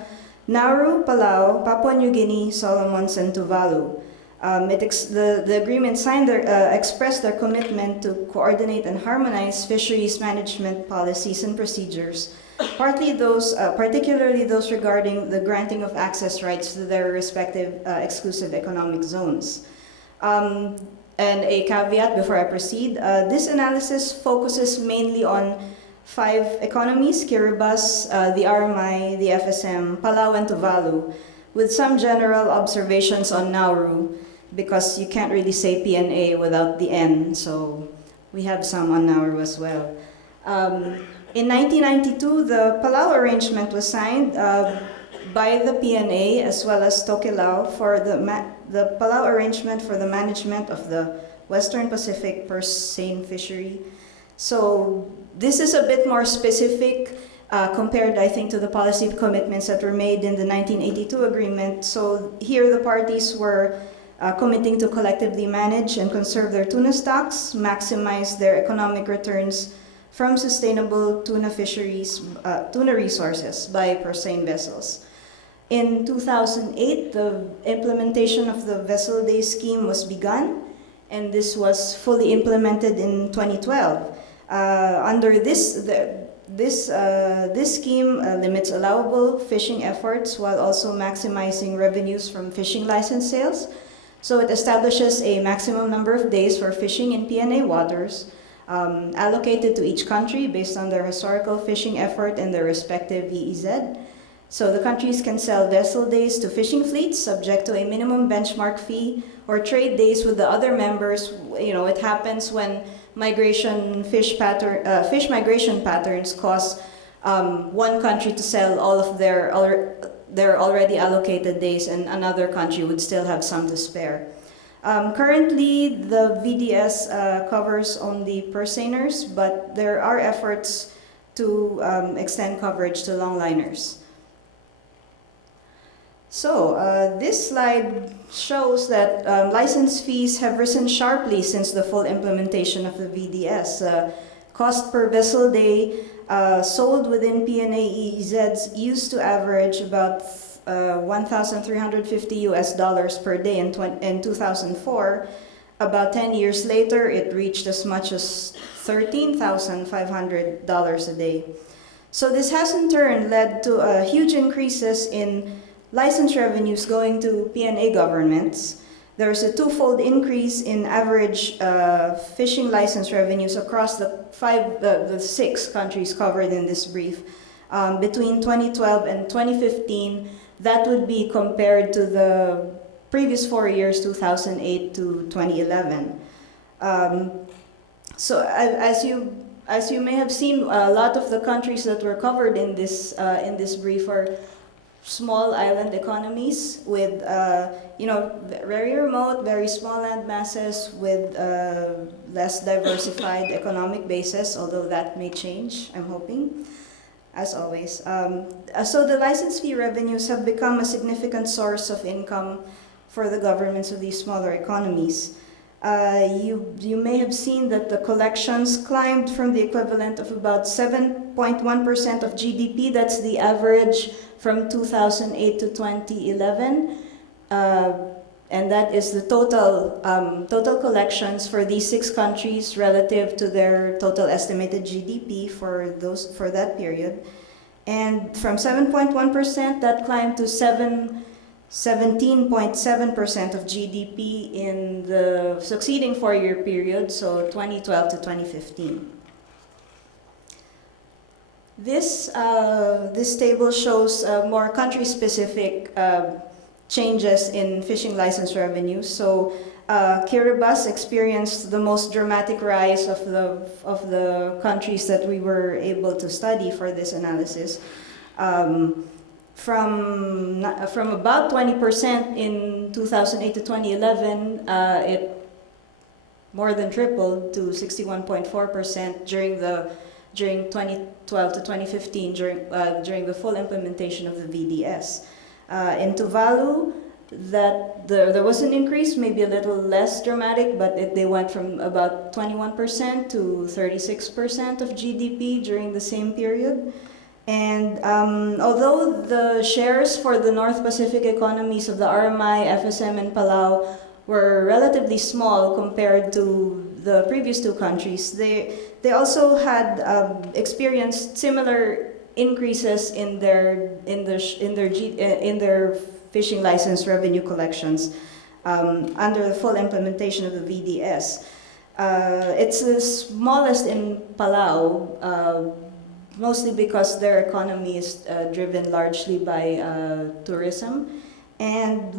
Nauru, Palau, Papua New Guinea, Solomons, and Tuvalu. The agreement signed expressed their commitment to coordinate and harmonize fisheries management policies and procedures, particularly those regarding the granting of access rights to their respective exclusive economic zones. And a caveat before I proceed, this analysis focuses mainly on 5 economies: Kiribati, the RMI, the FSM, Palau, and Tuvalu, with some general observations on Nauru, because you can't really say PNA without the N, so we have some on Nauru as well. In 1992, the Palau arrangement was signed by the PNA as well as Tokelau for the Palau arrangement for the management of the Western Pacific purse seine fishery. So this is a bit more specific compared, I think, to the policy commitments that were made in the 1982 agreement. So here the parties were committing to collectively manage and conserve their tuna stocks, maximize their economic returns from sustainable tuna fisheries, tuna resources by purse seine vessels. In 2008, the implementation of the Vessel Day Scheme was begun, and this was fully implemented in 2012. Under this scheme limits allowable fishing efforts while also maximizing revenues from fishing license sales. So it establishes a maximum number of days for fishing in PNA waters, allocated to each country based on their historical fishing effort and their respective EEZ. So the countries can sell vessel days to fishing fleets subject to a minimum benchmark fee, or trade days with the other members. You know, it happens when fish migration patterns cause one country to sell all of their already allocated days, and another country would still have some to spare. Currently, the VDS covers only purse seiners, but there are efforts to extend coverage to longliners. So this slide shows that license fees have risen sharply since the full implementation of the VDS. Cost per vessel day sold within PNA EEZs used to average about $1,350 per day in 2004. About 10 years later, it reached as much as $13,500 a day. So this has in turn led to huge increases in license revenues going to PNA governments. There's a twofold increase in average fishing license revenues across the 6 countries covered in this brief. Between 2012 and 2015, that would be compared to the previous 4 years, 2008 to 2011. So as you may have seen, a lot of the countries that were covered in this brief are small island economies with, very remote, very small land masses with less diversified economic basis, although that may change, I'm hoping, as always. So the license fee revenues have become a significant source of income for the governments of these smaller economies. You may have seen that the collections climbed from the equivalent of about 7.1% of GDP, that's the average from 2008 to 2011, and that is the total collections for these 6 countries relative to their total estimated GDP for that period. And from 7.1%, that climbed to 7.2% 17.7% of GDP in the succeeding 4-year period, so 2012 to 2015. This table shows more country-specific changes in fishing license revenues. So Kiribati experienced the most dramatic rise of the countries that we were able to study for this analysis. From about 20% in 2008 to 2011, it more than tripled to 61.4% during 2012 to 2015 during the full implementation of the VDS. In Tuvalu, there was an increase, maybe a little less dramatic, but they went from about 21% to 36% of GDP during the same period. And although the shares for the North Pacific economies of the RMI, FSM, and Palau were relatively small compared to the previous two countries, they also had experienced similar increases in their fishing license revenue collections under the full implementation of the VDS. It's the smallest in Palau, mostly because their economy is driven largely by tourism. And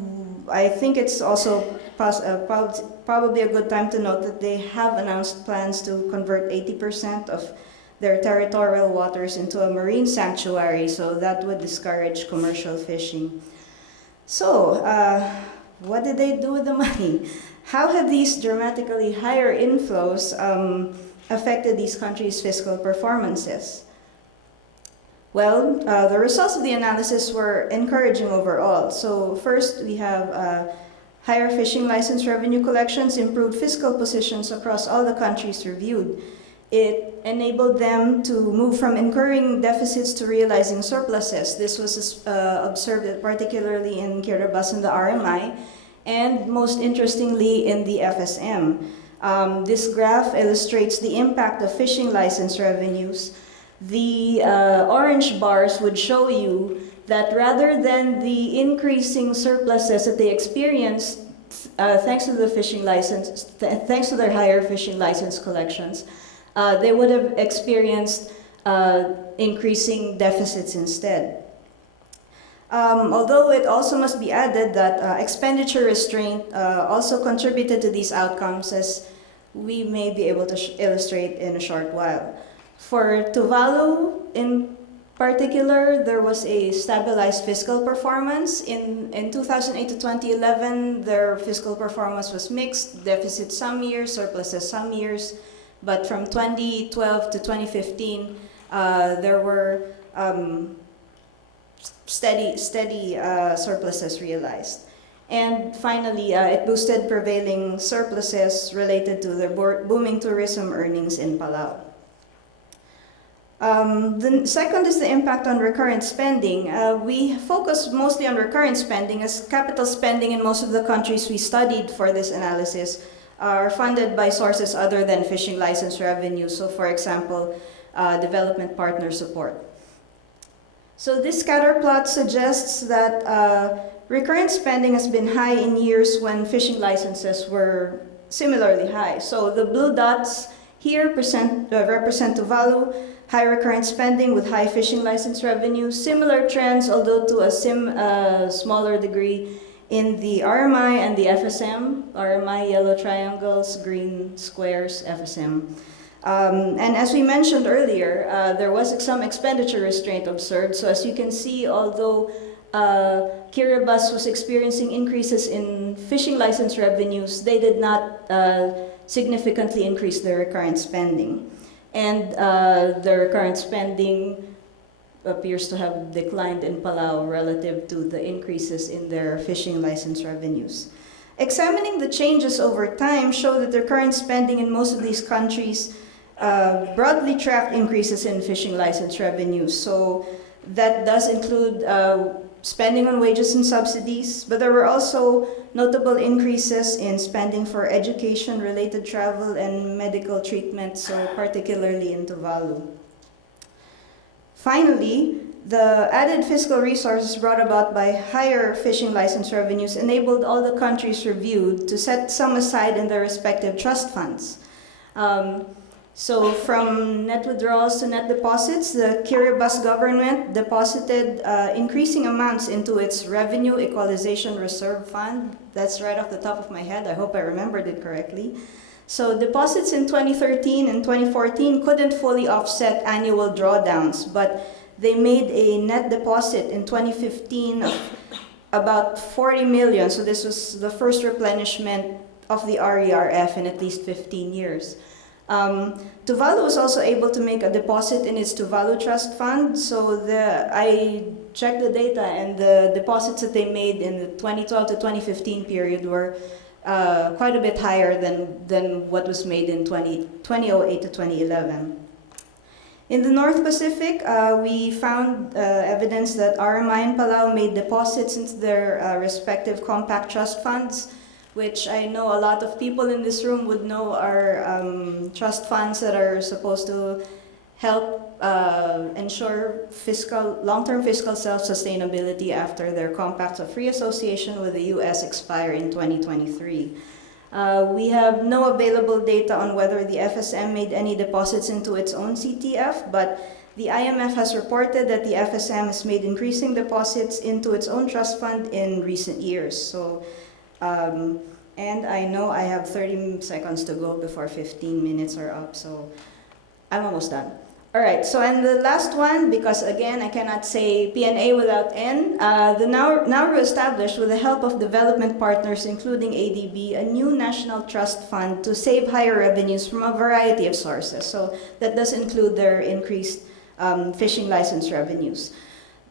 I think it's also probably a good time to note that they have announced plans to convert 80% of their territorial waters into a marine sanctuary, so that would discourage commercial fishing. So, what did they do with the money? How have these dramatically higher inflows affected these countries' fiscal performances? Well, the results of the analysis were encouraging overall. So first, we have higher fishing license revenue collections, improved fiscal positions across all the countries reviewed. It enabled them to move from incurring deficits to realizing surpluses. This was observed particularly in Kiribati and the RMI, and most interestingly in the FSM. This graph illustrates the impact of fishing license revenues. The orange bars would show you that rather than the increasing surpluses that they experienced thanks to the fishing license, thanks to their higher fishing license collections, they would have experienced increasing deficits instead. Although it also must be added that expenditure restraint also contributed to these outcomes, as we may be able to illustrate in a short while. For Tuvalu in particular, there was a stabilized fiscal performance. In 2008 to 2011, their fiscal performance was mixed, deficit some years, surpluses some years. But from 2012 to 2015, there were steady surpluses realized. And finally, it boosted prevailing surpluses related to the booming tourism earnings in Palau. The second is the impact on recurrent spending. We focus mostly on recurrent spending, as capital spending in most of the countries we studied for this analysis are funded by sources other than fishing license revenue. So for example, development partner support. So this scatter plot suggests that recurrent spending has been high in years when fishing licenses were similarly high. So the blue dots here represent Tuvalu, high recurrent spending with high fishing license revenue. Similar trends, although to a smaller degree, in the RMI and the FSM. RMI, yellow triangles, green squares, FSM. And as we mentioned earlier, there was some expenditure restraint observed. So as you can see, although Kiribati was experiencing increases in fishing license revenues, they did not significantly increase their recurrent spending. And the recurrent spending appears to have declined in Palau relative to the increases in their fishing license revenues. Examining the changes over time show that the recurrent spending in most of these countries broadly tracked increases in fishing license revenues. So that does include spending on wages and subsidies, but there were also notable increases in spending for education-related travel and medical treatment, so particularly in Tuvalu. Finally, the added fiscal resources brought about by higher fishing license revenues enabled all the countries reviewed to set some aside in their respective trust funds. So from net withdrawals to net deposits, the Kiribati government deposited increasing amounts into its Revenue Equalization Reserve Fund. That's right off the top of my head. I hope I remembered it correctly. So deposits in 2013 and 2014 couldn't fully offset annual drawdowns, but they made a net deposit in 2015 of about 40 million. So this was the first replenishment of the RERF in at least 15 years. Tuvalu was also able to make a deposit in its Tuvalu Trust Fund. So I checked the data, and the deposits that they made in the 2012 to 2015 period were quite a bit higher than what was made in 2008 to 2011. In the North Pacific, we found evidence that RMI and Palau made deposits into their respective compact trust funds, which I know a lot of people in this room would know are trust funds that are supposed to help ensure long-term fiscal self-sustainability after their compacts of free association with the U.S. expire in 2023. We have no available data on whether the FSM made any deposits into its own CTF, but the IMF has reported that the FSM has made increasing deposits into its own trust fund in recent years. So. And I know I have 30 seconds to go before 15 minutes are up, so I'm almost done. All right, so and the last one, because again, I cannot say PNA without N, the Nauru established, with the help of development partners, including ADB, a new national trust fund to save higher revenues from a variety of sources. So that does include their increased fishing license revenues.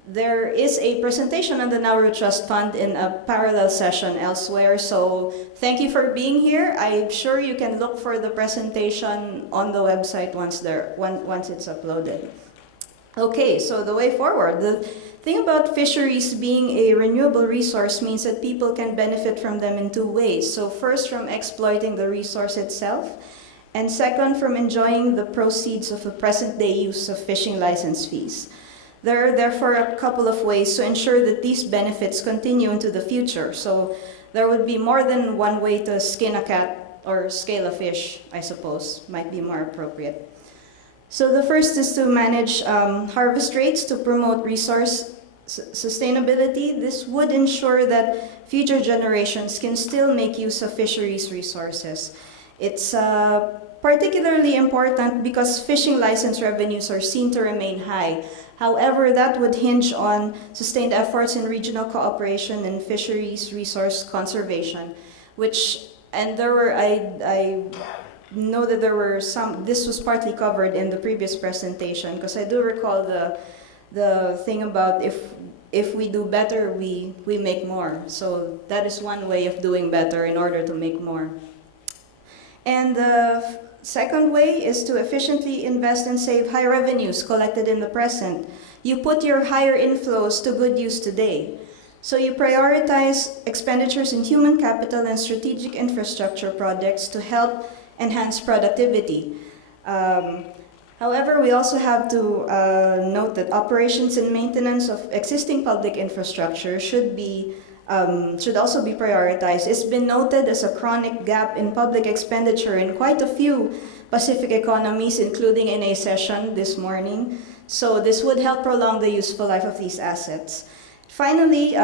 There is a presentation on the Nauru Trust Fund in a parallel session elsewhere, so thank you for being here. I'm sure you can look for the presentation on the website once it's uploaded. Okay, so the way forward. The thing about fisheries being a renewable resource means that people can benefit from them in two ways. So first, from exploiting the resource itself, and second, from enjoying the proceeds of the present-day use of fishing license fees. There are therefore a couple of ways to ensure that these benefits continue into the future. So there would be more than one way to skin a cat or scale a fish, I suppose, might be more appropriate. So the first is to manage harvest rates to promote resource sustainability. This would ensure that future generations can still make use of fisheries resources. It's particularly important because fishing license revenues are seen to remain high. However, that would hinge on sustained efforts in regional cooperation and fisheries resource conservation, I know that there were some, this was partly covered in the previous presentation, because I do recall the thing about if we do better, we make more. So that is one way of doing better in order to make more. And the second way is to efficiently invest and save high revenues collected in the present. You put your higher inflows to good use today. So you prioritize expenditures in human capital and strategic infrastructure projects to help enhance productivity. However, we also have to note that operations and maintenance of existing public infrastructure should also be prioritized. It's been noted as a chronic gap in public expenditure in quite a few Pacific economies, including in a session this morning. So this would help prolong the useful life of these assets. Finally,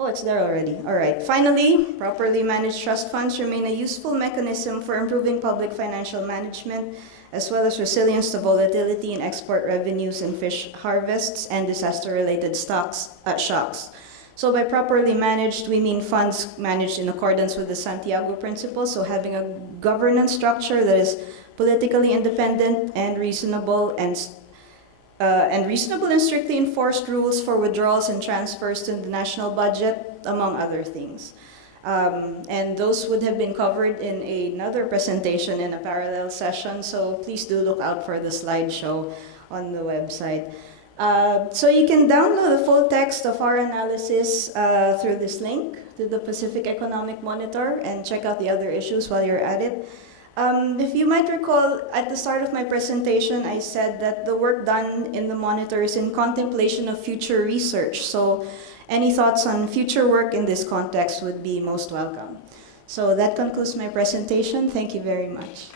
it's there already. All right. Finally, properly managed trust funds remain a useful mechanism for improving public financial management, as well as resilience to volatility in export revenues and fish harvests and disaster-related shocks. So by properly managed, we mean funds managed in accordance with the Santiago Principles, so having a governance structure that is politically independent and reasonable and strictly enforced rules for withdrawals and transfers to the national budget, among other things. And those would have been covered in another presentation in a parallel session, so please do look out for the slideshow on the website. So you can download the full text of our analysis through this link to the Pacific Economic Monitor and check out the other issues while you're at it. If you might recall, at the start of my presentation, I said that the work done in the monitor is in contemplation of future research. So any thoughts on future work in this context would be most welcome. So that concludes my presentation. Thank you very much.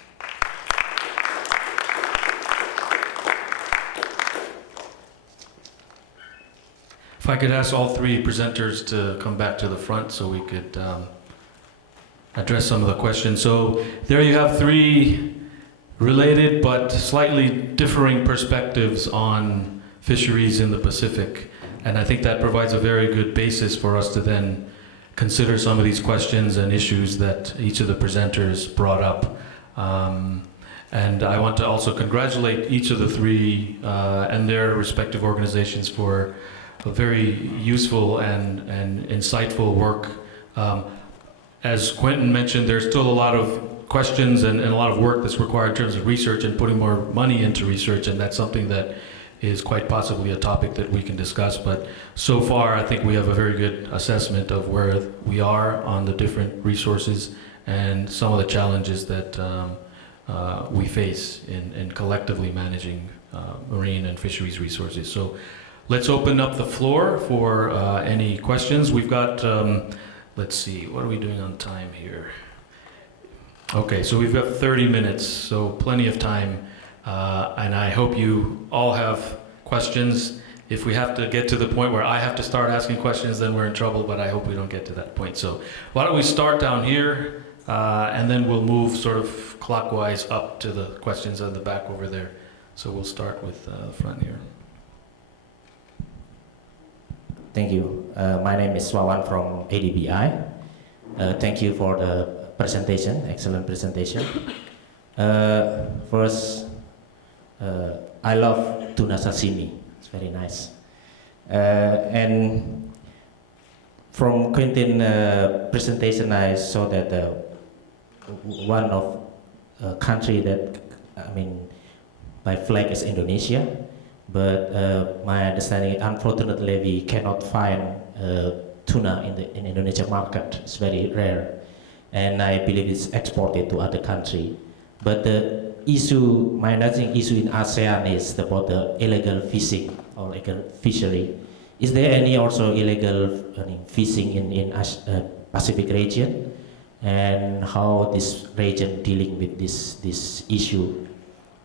If I could ask all three presenters to come back to the front so we could address some of the questions. So there you have three related but slightly differing perspectives on fisheries in the Pacific. And I think that provides a very good basis for us to then consider some of these questions and issues that each of the presenters brought up. And I want to also congratulate each of the three and their respective organizations for a very useful and insightful work. As Quentin mentioned, there's still a lot of questions and a lot of work that's required in terms of research and putting more money into research, and that's something that is quite possibly a topic that we can discuss. But so far, I think we have a very good assessment of where we are on the different resources and some of the challenges that we face in collectively managing marine and fisheries resources. So let's open up the floor for any questions. We've got, let's see, what are we doing on time here? Okay, so we've got 30 minutes, so plenty of time. And I hope you all have questions. If we have to get to the point where I have to start asking questions, then we're in trouble, but I hope we don't get to that point. So why don't we start down here, and then we'll move sort of clockwise up to the questions on the back over there. So we'll start with the front here. Thank you. My name is Wawan from ADBI. Thank you for the presentation, excellent presentation. First, I love tuna sashimi. It's very nice. And from Quentin's presentation, I saw that one of country that, I mean, by flag is Indonesia. But my understanding, unfortunately, we cannot find tuna in Indonesia market. It's very rare, and I believe it's exported to other country. But the issue, my understanding issue in ASEAN is about the illegal fishing or illegal fishery. Is there any also illegal fishing in Pacific region, and how this region dealing with this issue?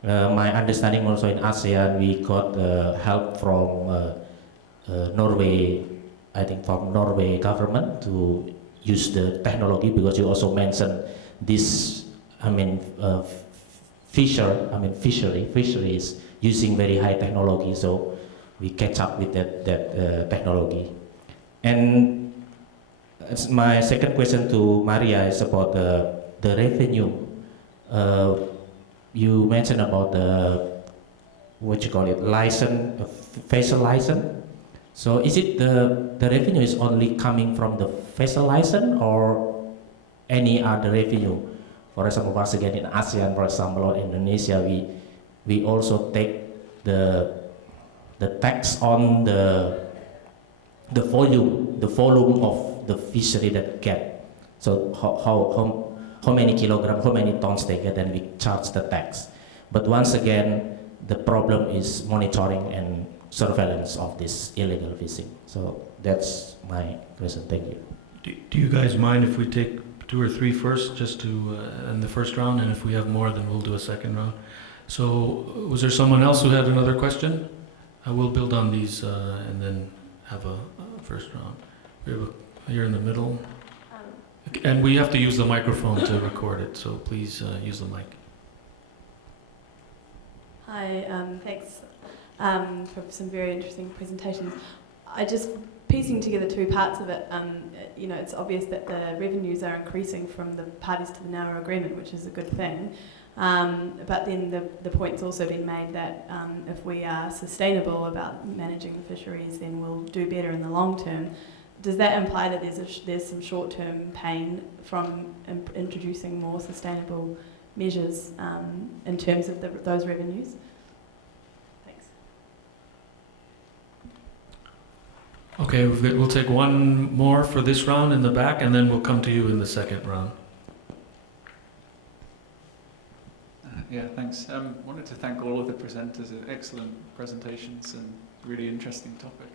My understanding also in ASEAN, we got help from Norway, I think from Norway government to use the technology, because you also mentioned this, I mean, fisheries using very high technology, so we catch up with that technology. And my second question to Maria is about the revenue. You mentioned about the, what you call it, license, vessel license. So is it the revenue is only coming from the vessel license or any other revenue? For example, once again in ASEAN, for example, or Indonesia, we also take the tax on the volume of the fishery that get. So how many kilograms, how many tons they get, and we charge the tax. But once again, the problem is monitoring and surveillance of this illegal fishing. So that's my question. Thank you. Do you guys mind if we take 2 or 3 first, just to in the first round, and if we have more, then we'll do a second round. So was there someone else who had another question? I will build on these and then have a first round. We have here in the middle. And we have to use the microphone to record it, so please use the mic. Hi, thanks for some very interesting presentations. I just piecing together 2 parts of it. You know, it's obvious that the revenues are increasing from the parties to the NAWA agreement, which is a good thing. But then the point's also been made that if we are sustainable about managing the fisheries, then we'll do better in the long term. Does that imply that there's some short-term pain from introducing more sustainable measures in terms of those revenues? Thanks. Okay, we'll take one more for this round in the back, and then we'll come to you in the second round. Yeah, thanks. Wanted to thank all of the presenters. Excellent presentations and really interesting topic.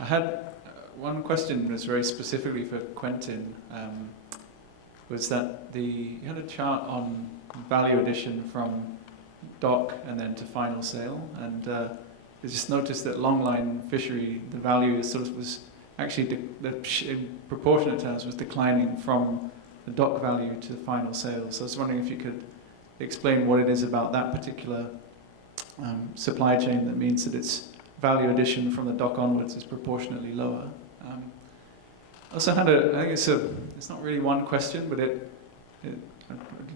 I had one question was very specifically for Quentin. Was that you had a chart on value addition from dock and then to final sale, and I just noticed that longline fishery, the value is was actually in proportionate terms was declining from the dock value to the final sale. So I was wondering if you could explain what it is about that particular supply chain that means that its value addition from the dock onwards is proportionately lower. I also had I think it's not really one question, but I'd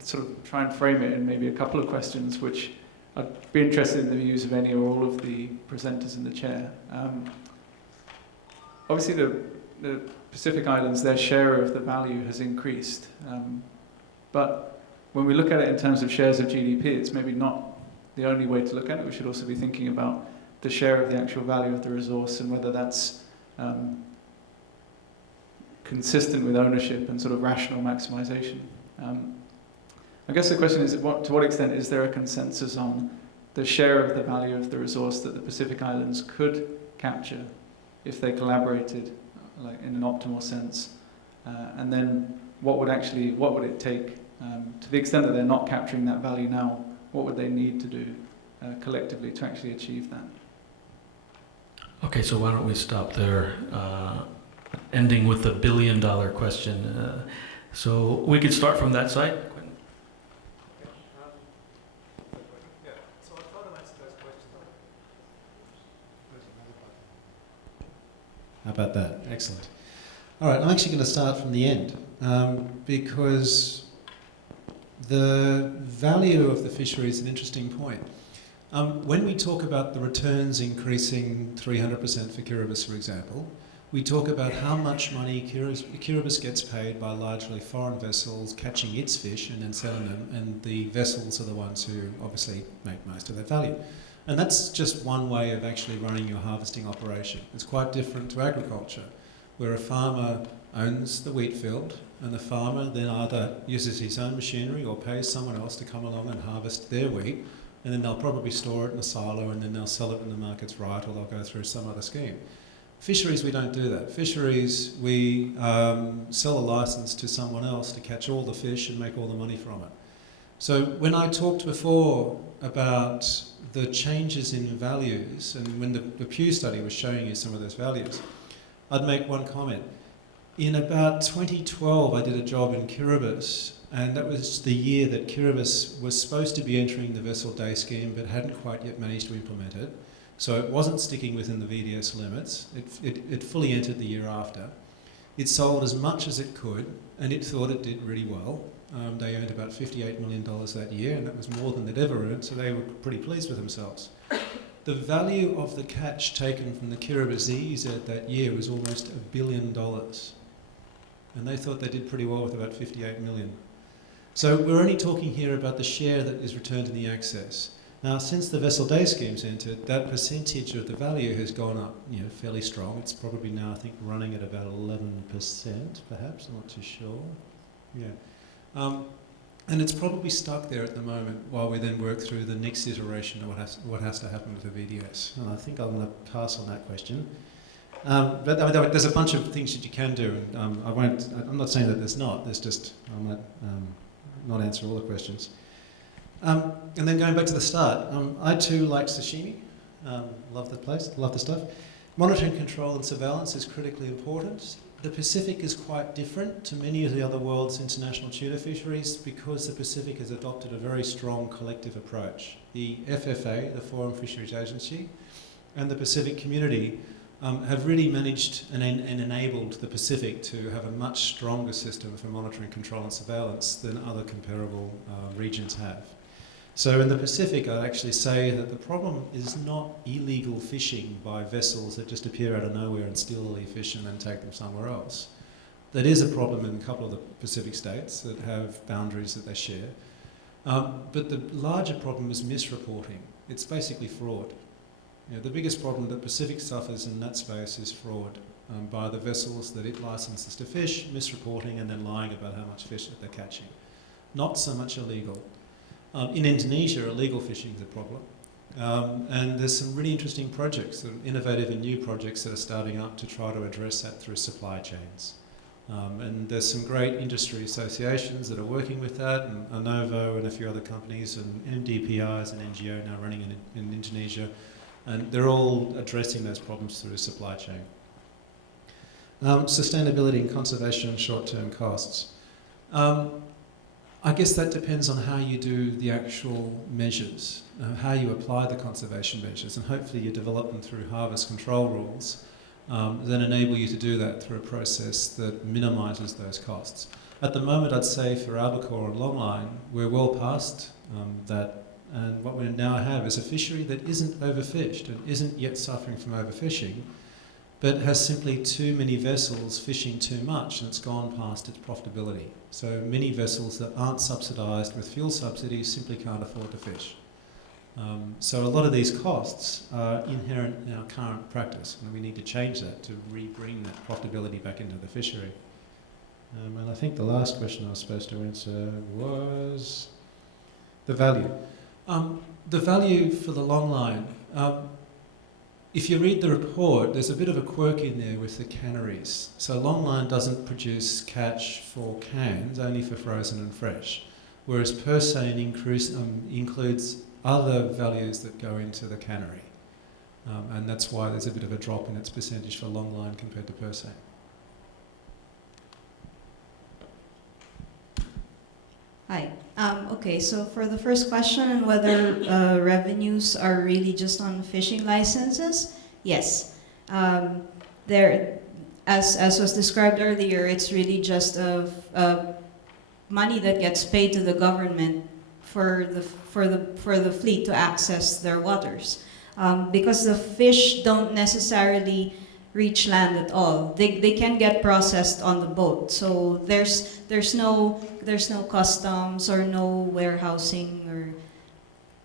sort of try and frame it in maybe a couple of questions, which I'd be interested in the views of any or all of the presenters in the chair. Obviously, the Pacific Islands, their share of the value has increased, but when we look at it in terms of shares of GDP, it's maybe not the only way to look at it. We should also be thinking about the share of the actual value of the resource and whether that's consistent with ownership and sort of rational maximization. I guess the question is, to what extent is there a consensus on the share of the value of the resource that the Pacific Islands could capture if they collaborated, like in an optimal sense? And then what would it take, to the extent that they're not capturing that value now, what would they need to do collectively to actually achieve that? Okay, so why don't we stop there, ending with the billion-dollar question. So we could start from that side. Quentin. So I thought I'd answer those questions. How about that? Excellent. All right, I'm actually going to start from the end because the value of the fishery is an interesting point. When we talk about the returns increasing 300% for Kiribati, for example, we talk about how much money Kiribati gets paid by largely foreign vessels catching its fish and then selling them, and the vessels are the ones who obviously make most of that value. And that's just one way of actually running your harvesting operation. It's quite different to agriculture, where a farmer owns the wheat field, and the farmer then either uses his own machinery or pays someone else to come along and harvest their wheat, and then they'll probably store it in a silo and then they'll sell it when the market's right, or they'll go through some other scheme. Fisheries, we don't do that. Fisheries, we sell a license to someone else to catch all the fish and make all the money from it. So when I talked before about the changes in values, and when the Pew study was showing you some of those values, I'd make one comment. In about 2012, I did a job in Kiribati, and that was the year that Kiribati was supposed to be entering the vessel day scheme, but hadn't quite yet managed to implement it. So it wasn't sticking within the VDS limits. It fully entered the year after. It sold as much as it could, and it thought it did really well. They earned about $58 million that year, and that was more than they'd ever earned, so they were pretty pleased with themselves. The value of the catch taken from the Kiribati that year was almost $1 billion. And they thought they did pretty well with about 58 million. So we're only talking here about the share that is returned in the access. Now, since the vessel day scheme's entered, that percentage of the value has gone up, fairly strong. It's probably now, I think, running at about 11%, perhaps. I'm not too sure. Yeah. And it's probably stuck there at the moment while we then work through the next iteration of what has to happen with the VDS. And I think I'm going to pass on that question. But there's a bunch of things that you can do, and I'm not saying that there's not. There's just I might not answer all the questions. And then going back to the start, I too like sashimi. Love the place, love the stuff. Monitoring, control, and surveillance is critically important. The Pacific is quite different to many of the other world's international tuna fisheries because the Pacific has adopted a very strong collective approach. The FFA, the Foreign Fisheries Agency, and the Pacific community have really managed and enabled the Pacific to have a much stronger system for monitoring, control and surveillance than other comparable regions have. So in the Pacific, I'd actually say that the problem is not illegal fishing by vessels that just appear out of nowhere and steal all the fish and then take them somewhere else. That is a problem in a couple of the Pacific states that have boundaries that they share. But the larger problem is misreporting. It's basically fraud. The biggest problem that Pacific suffers in that space is fraud by the vessels that it licenses to fish, misreporting and then lying about how much fish that they're catching. Not so much illegal. In Indonesia, illegal fishing is a problem. And there's some really interesting projects, sort of innovative and new projects that are starting up to try to address that through supply chains. And there's some great industry associations that are working with that, and Anovo and a few other companies, and MDPR is an NGO now running in Indonesia, and they're all addressing those problems through supply chain. Sustainability and conservation and short-term costs. I guess that depends on how you do the actual measures, how you apply the conservation measures, and hopefully you develop them through harvest control rules that enable you to do that through a process that minimises those costs. At the moment, I'd say for albacore and longline, we're well past that, and what we now have is a fishery that isn't overfished and isn't yet suffering from overfishing, but has simply too many vessels fishing too much, and it's gone past its profitability. So many vessels that aren't subsidised with fuel subsidies simply can't afford to fish. So a lot of these costs are inherent in our current practice, and we need to change that to re-bring that profitability back into the fishery. And I think the last question I was supposed to answer was the value. The value for the longline. If you read the report, there's a bit of a quirk in there with the canneries. So longline doesn't produce catch for cans, only for frozen and fresh, whereas purseine includes other values that go into the cannery. And that's why there's a bit of a drop in its percentage for longline compared to purseine. Hi. Okay, so for the first question on whether revenues are really just on fishing licenses, yes. As was described earlier, it's really just money that gets paid to the government for the fleet to access their waters, because the fish don't necessarily reach land at all. They can get processed on the boat. So there's no customs or no warehousing or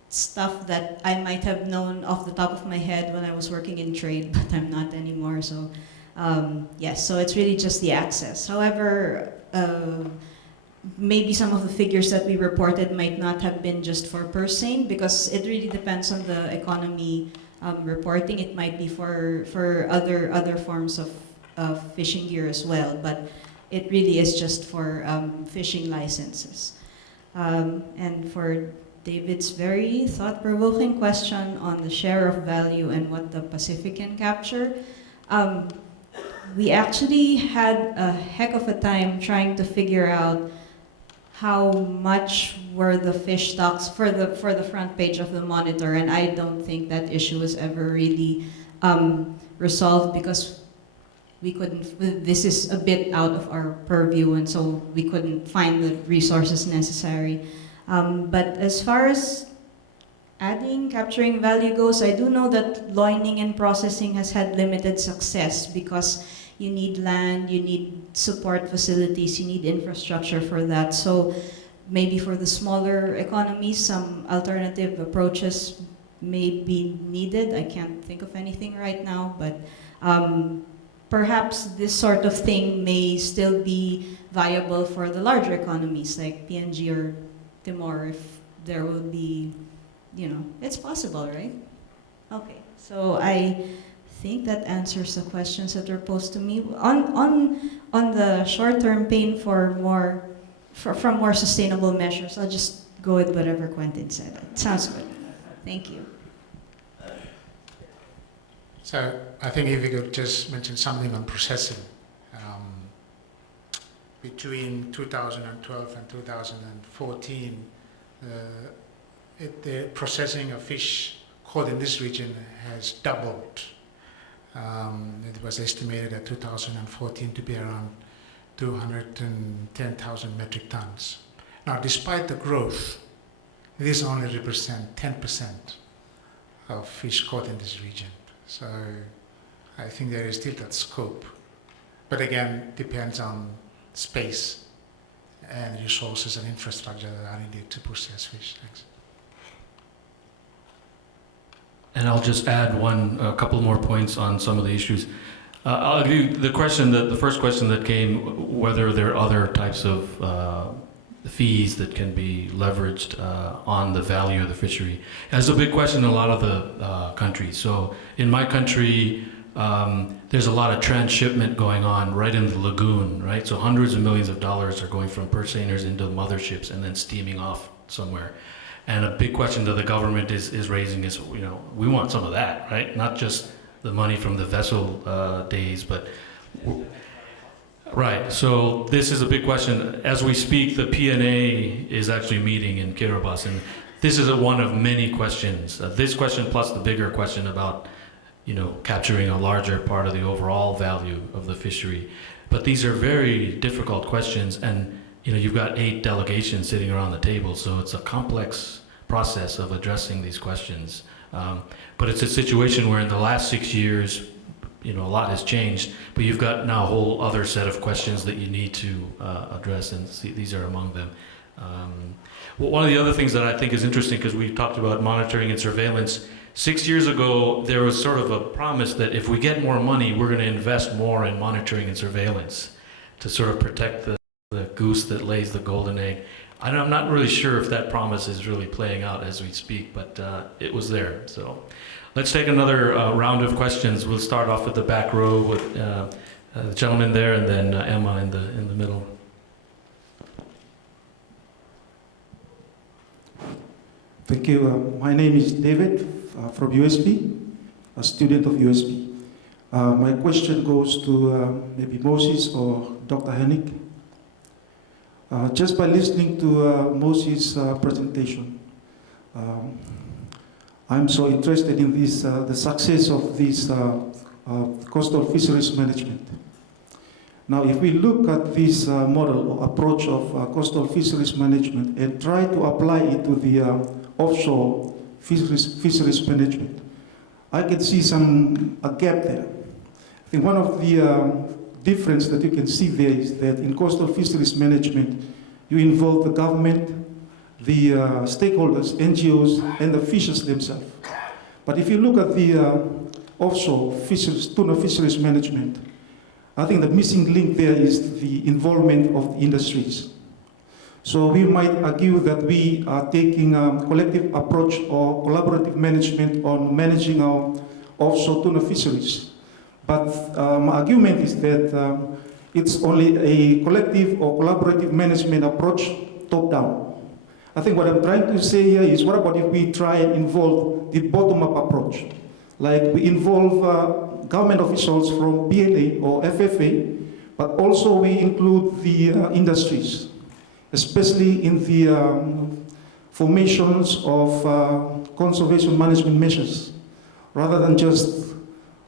stuff that I might have known off the top of my head when I was working in trade, but I'm not anymore. So yes, so it's really just the access. However, maybe some of the figures that we reported might not have been just for purseine, because it really depends on the economy reporting. It might be for other forms of fishing gear as well, but it really is just for fishing licenses. And for David's very thought-provoking question on the share of value and what the Pacific can capture, we actually had a heck of a time trying to figure out how much were the fish stocks for the front page of the monitor, and I don't think that issue was ever really resolved, because we couldn't. This is a bit out of our purview, and so we couldn't find the resources necessary. But as far as capturing value goes, I do know that loining and processing has had limited success, because you need land, you need support facilities, you need infrastructure for that. So maybe for the smaller economies, some alternative approaches may be needed. I can't think of anything right now, but perhaps this sort of thing may still be viable for the larger economies like PNG or Timor, if there will be, it's possible, right? Okay, so I think that answers the questions that were posed to me. On the short-term pain from more sustainable measures, I'll just go with whatever Quentin said. It sounds good. Thank you. So I think if you could just mention something on processing. Between 2012 and 2014, the processing of fish caught in this region has doubled. It was estimated at 2014 to be around 210,000 metric tons. Now, despite the growth, this only represents 10% of fish caught in this region. So I think there is still that scope. But again, depends on space and resources and infrastructure that are needed to process fish. Thanks. And I'll just add a couple more points on some of the issues. I'll give you the first question that came, whether there are other types of fees that can be leveraged on the value of the fishery. That's a big question in a lot of the countries. So in my country, there's a lot of transshipment going on right in the lagoon, right? So hundreds of millions of dollars are going from purseaners into motherships and then steaming off somewhere. And a big question that the government is raising is, you know, we want some of that, right? Not just the money from the vessel days, but right. So this is a big question. As we speak, the PNA is actually meeting in Kiribati, and this is one of many questions. This question plus the bigger question about, you know, capturing a larger part of the overall value of the fishery. But these are very difficult questions, and you know, you've got 8 delegations sitting around the table, so it's a complex process of addressing these questions. But it's a situation where in the last 6 years, you know, a lot has changed, but you've got now a whole other set of questions that you need to address, and these are among them. Well, one of the other things that I think is interesting, because we talked about monitoring and surveillance, 6 years ago, there was sort of a promise that if we get more money, we're going to invest more in monitoring and surveillance to sort of protect the goose that lays the golden egg. I'm not really sure if that promise is really playing out as we speak, but it was there. So let's take another round of questions. We'll start off at the back row with the gentleman there, and then Emma in the middle. Thank you. My name is David from USB, a student of USB. My question goes to maybe Moses or Dr. Hanich. Just by listening to Moses' presentation, I'm so interested in this, the success of this coastal fisheries management. Now, if we look at this model or approach of coastal fisheries management and try to apply it to the offshore fisheries management, I can see a gap there. I think one of the difference that you can see there is that in coastal fisheries management, you involve the government, the stakeholders, NGOs, and the fishers themselves. But if you look at the offshore fisheries, tuna fisheries management, I think the missing link there is the involvement of the industries. So we might argue that we are taking a collective approach or collaborative management on managing our offshore tuna fisheries. But my argument is that it's only a collective or collaborative management approach top-down. I think what I'm trying to say here is, what about if we try and involve the bottom-up approach? Like we involve government officials from PNA or FFA, but also we include the industries, especially in the formations of conservation management measures, rather than just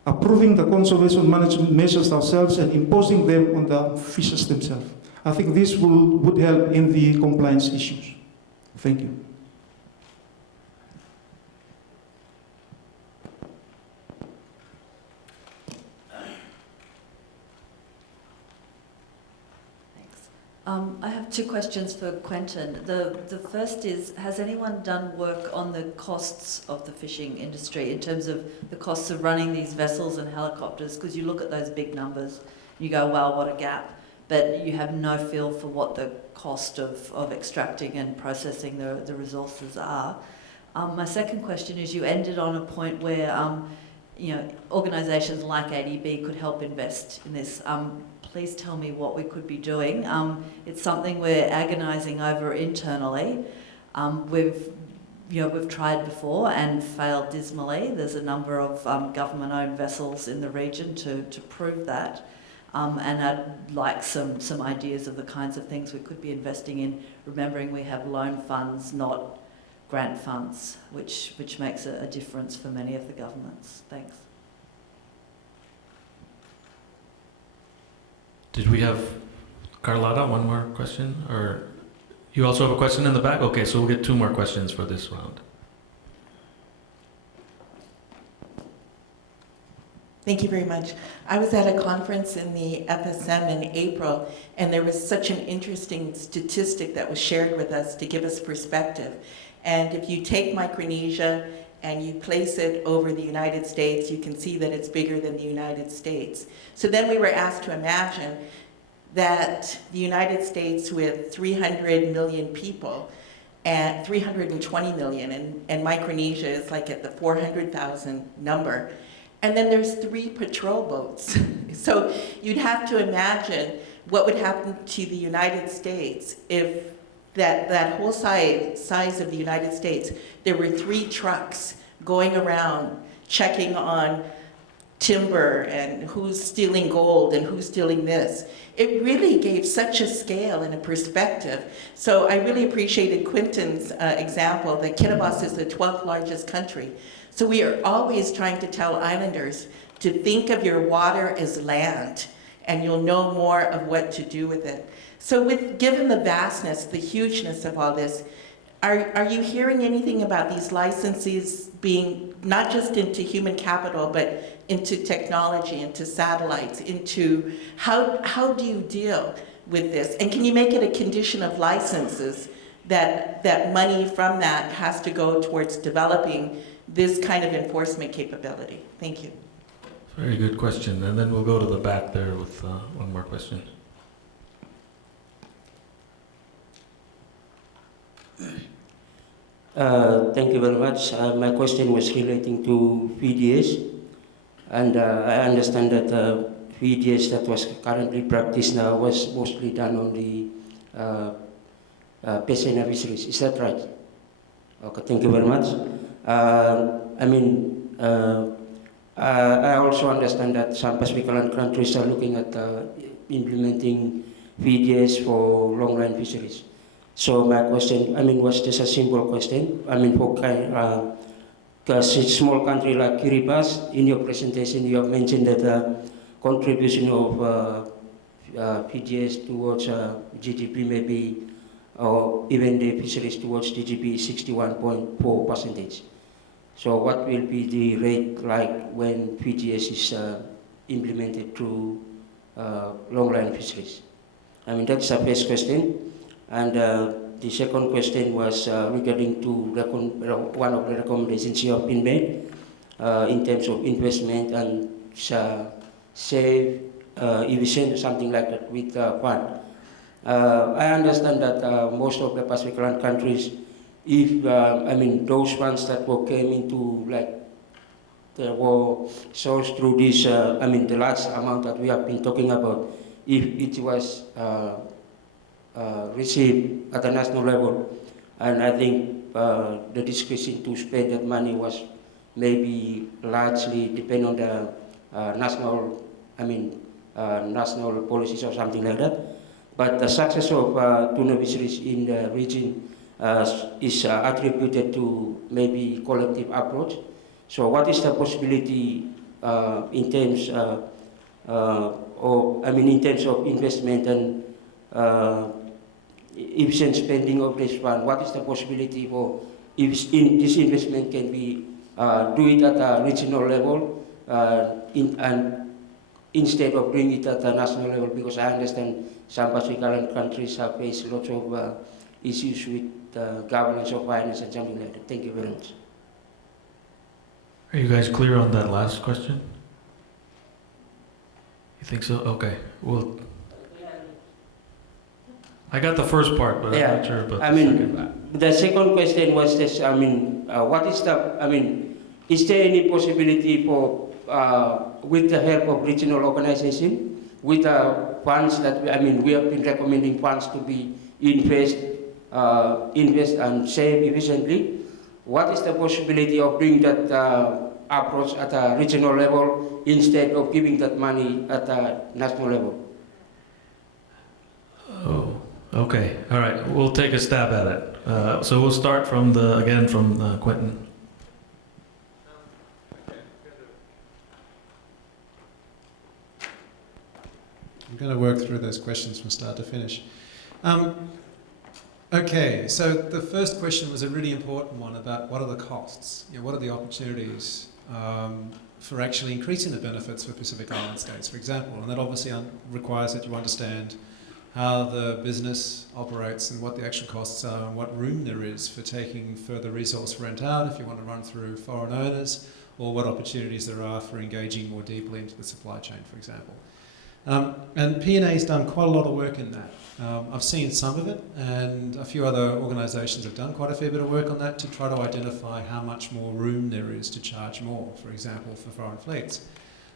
approving the conservation management measures ourselves and imposing them on the fishers themselves. I think this would help in the compliance issues. Thank you. I have 2 questions for Quentin. The first is, has anyone done work on the costs of the fishing industry in terms of the costs of running these vessels and helicopters? Because you look at those big numbers, you go, wow, what a gap. But you have no feel for what the cost of extracting and processing the resources are. My second question is, you ended on a point where you know, organisations like ADB could help invest in this. Please tell me what we could be doing. It's something we're agonising over internally. We've tried before and failed dismally. There's a number of government-owned vessels in the region to prove that. And I'd like some ideas of the kinds of things we could be investing in, remembering we have loan funds, not grant funds, which makes a difference for many of the governments. Thanks. Did we have Carlotta, one more question? Or you also have a question in the back? Okay, so we'll get 2 more questions for this round. Thank you very much. I was at a conference in the FSM in April, and there was such an interesting statistic that was shared with us to give us perspective. And if you take Micronesia and you place it over the United States, you can see that it's bigger than the United States. So then we were asked to imagine that the United States with 300 million people and 320 million, and Micronesia is like at the 400,000 number. And then there's 3 patrol boats. So you'd have to imagine what would happen to the United States if that whole size of the United States, there were 3 trucks going around checking on timber and who's stealing gold and who's stealing this. It really gave such a scale and a perspective. So I really appreciated Quentin's example that Kiribati is the 12th largest country. So we are always trying to tell islanders to think of your water as land, and you'll know more of what to do with it. So given the vastness, the hugeness of all this, are you hearing anything about these licenses being not just into human capital, but into technology, into satellites, into how do you deal with this? And can you make it a condition of licenses that money from that has to go towards developing this kind of enforcement capability? Thank you. Very good question. And then we'll go to the back there with one more question. Thank you very much. My question was relating to VDS, and I understand that VDS that was currently practiced now was mostly done on the Pesena fisheries. Is that right? Okay, thank you very much. I also understand that some Pacific Island countries are looking at implementing VDS for longline fisheries. So my question, was just a simple question. For a small country like Kiribati, in your presentation you have mentioned that the contribution of VDS towards GDP may be, or even the fisheries towards GDP is 61.4%. So what will be the rate like when VDS is implemented through longline fisheries? That's the first question. And the second question was regarding to one of the recommendations you have been made in terms of investment and save efficient or something like that with fund. I understand that most of the Pacific Island countries, if those funds that came into the were sourced through this, the large amount that we have been talking about, if it was received at the national level, and I think the discretion to spend that money was maybe largely depend on the national policies or something like that. But the success of tuna fisheries in the region is attributed to maybe collective approach. So what is the possibility in terms in terms of investment and efficient spending of this fund? What is the possibility for if this investment can be do it at a regional level instead of doing it at a national level? Because I understand some Pacific Island countries have faced lots of issues with governance of finance and something like that. Thank you very much. Are you guys clear on that last question? You think so? Okay. Well, I got the first part, but I'm not sure about the second. The second question was this, what is the, is there any possibility for, with the help of regional organization, with the funds that, we have been recommending funds to be invest and save efficiently, what is the possibility of doing that approach at a regional level instead of giving that money at a national level? Oh, okay. All right. We'll take a stab at it. So we'll start from Quentin. I'm going to work through those questions from start to finish. Okay, so the first question was a really important one about what are the costs? What are the opportunities for actually increasing the benefits for Pacific Island states, for example? And that obviously requires that you understand how the business operates and what the actual costs are and what room there is for taking further resource rent out if you want to run through foreign owners, or what opportunities there are for engaging more deeply into the supply chain, for example. And P&A's done quite a lot of work in that. I've seen some of it, and a few other organisations have done quite a fair bit of work on that to try to identify how much more room there is to charge more, for example, for foreign fleets.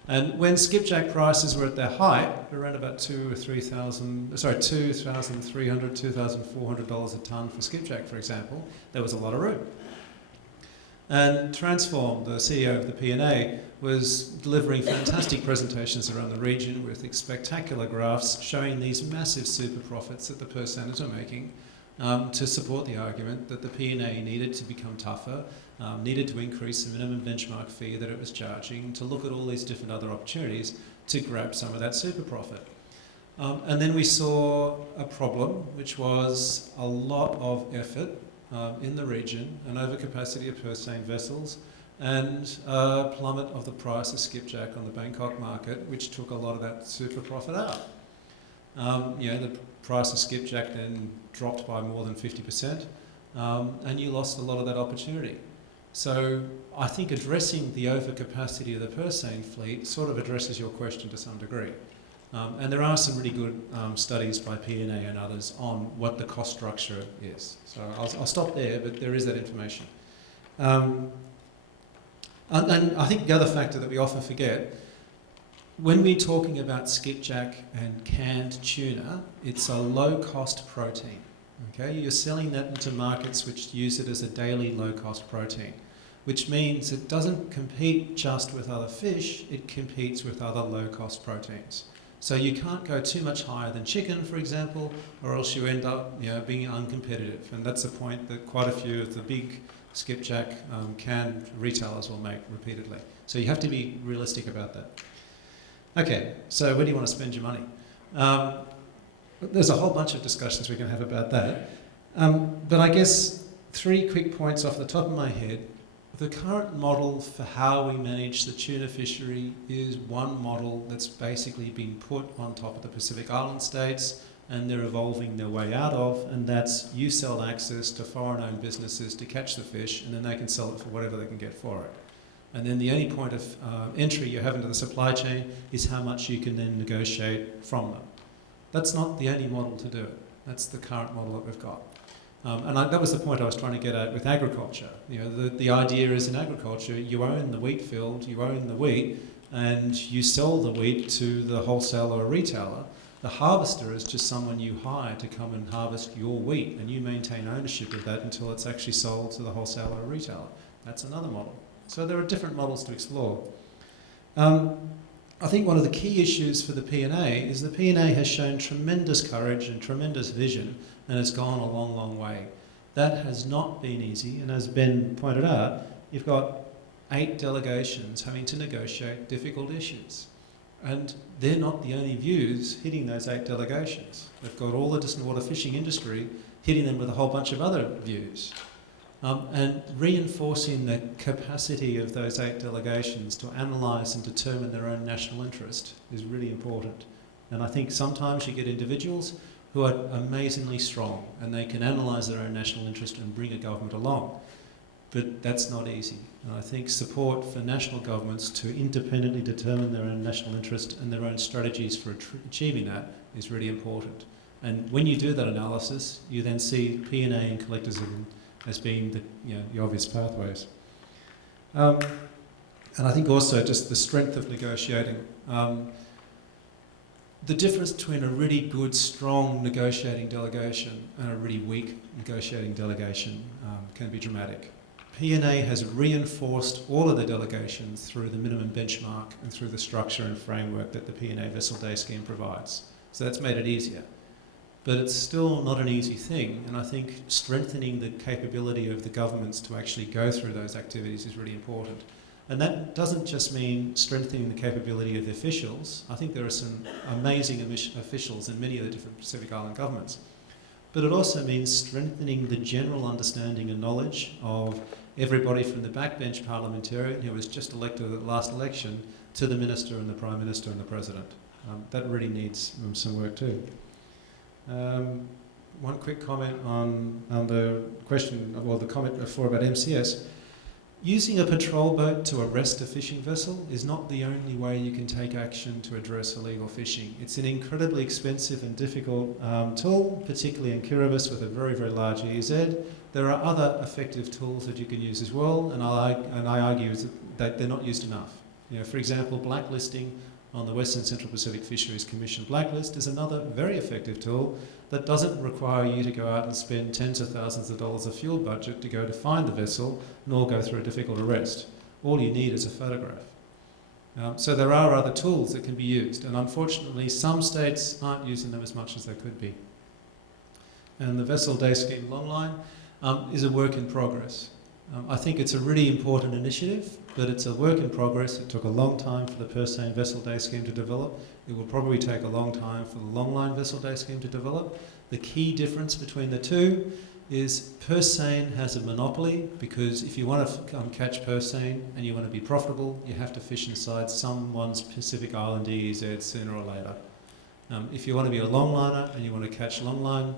And when skipjack prices were at their height, around about $2,300, $2,400 a tonne for skipjack, for example, there was a lot of room. And Transform, the CEO of the P&A, was delivering fantastic presentations around the region with spectacular graphs showing these massive super profits that the purse seiners were making to support the argument that the P&A needed to become tougher, needed to increase the minimum benchmark fee that it was charging, to look at all these different other opportunities to grab some of that super profit. And then we saw a problem, which was a lot of effort in the region, an overcapacity of purse seine vessels, and a plummet of the price of skipjack on the Bangkok market, which took a lot of that super profit out. The price of skipjack then dropped by more than 50%, and you lost a lot of that opportunity. So I think addressing the overcapacity of the purse seine fleet sort of addresses your question to some degree. And there are some really good studies by P&A and others on what the cost structure is. So I'll stop there, but there is that information. And I think the other factor that we often forget, when we're talking about skipjack and canned tuna, it's a low-cost protein. Okay, you're selling that into markets which use it as a daily low-cost protein, which means it doesn't compete just with other fish, it competes with other low-cost proteins. So you can't go too much higher than chicken, for example, or else you end up being uncompetitive. And that's a point that quite a few of the big skipjack canned retailers will make repeatedly. So you have to be realistic about that. Okay, so where do you want to spend your money? There's a whole bunch of discussions we can have about that. But I guess 3 quick points off the top of my head. The current model for how we manage the tuna fishery is one model that's basically been put on top of the Pacific Island states, and they're evolving their way out of, and that's you sell access to foreign-owned businesses to catch the fish, and then they can sell it for whatever they can get for it. And then the only point of entry you have into the supply chain is how much you can then negotiate from them. That's not the only model to do it. That's the current model that we've got. That was the point I was trying to get at with agriculture. The idea is in agriculture, you own the wheat field, you own the wheat, and you sell the wheat to the wholesaler or retailer. The harvester is just someone you hire to come and harvest your wheat, and you maintain ownership of that until it's actually sold to the wholesaler or retailer. That's another model. So there are different models to explore. I think one of the key issues for the P&A is the P&A has shown tremendous courage and tremendous vision, and it's gone a long, long way. That has not been easy, and as Ben pointed out, you've got 8 delegations having to negotiate difficult issues. And they're not the only views hitting those 8 delegations. They've got all the distant water fishing industry hitting them with a whole bunch of other views. And reinforcing the capacity of those 8 delegations to analyse and determine their own national interest is really important. And I think sometimes you get individuals who are amazingly strong and they can analyse their own national interest and bring a government along. But that's not easy. And I think support for national governments to independently determine their own national interest and their own strategies for achieving that is really important. And when you do that analysis, you then see P&A and collectivism as being the obvious pathways. And I think also just the strength of negotiating. The difference between a really good, strong negotiating delegation and a really weak negotiating delegation can be dramatic. P&A has reinforced all of the delegations through the minimum benchmark and through the structure and framework that the P&A Vessel Day Scheme provides. So that's made it easier. But it's still not an easy thing, and I think strengthening the capability of the governments to actually go through those activities is really important. And that doesn't just mean strengthening the capability of the officials. I think there are some amazing officials in many of the different Pacific Island governments. But it also means strengthening the general understanding and knowledge of everybody from the backbench parliamentarian who was just elected at the last election to the Minister and the Prime Minister and the President. That really needs some work too. One quick comment on the question, well, the comment before about MCS. using a patrol boat to arrest a fishing vessel is not the only way you can take action to address illegal fishing. It's an incredibly expensive and difficult tool, particularly in Kiribati with a very, very large EEZ. There are other effective tools that you can use as well, and I argue that they're not used enough. You know, for example, blacklisting on the Western Central Pacific Fisheries Commission blacklist is another very effective tool that doesn't require you to go out and spend tens of thousands of dollars of fuel budget to go to find the vessel, nor go through a difficult arrest. All you need is a photograph. So there are other tools that can be used, and unfortunately some states aren't using them as much as they could be. And the Vessel Day Scheme Longline is a work in progress. I think it's a really important initiative, but it's a work in progress. It took a long time for the Purse Seine Vessel Day Scheme to develop. It will probably take a long time for the Longline Vessel Day Scheme to develop. The key difference between the two is Purse Seine has a monopoly, because if you want to catch Purse Seine and you want to be profitable, you have to fish inside someone's Pacific Island EEZ sooner or later. If you want to be a longliner and you want to catch longline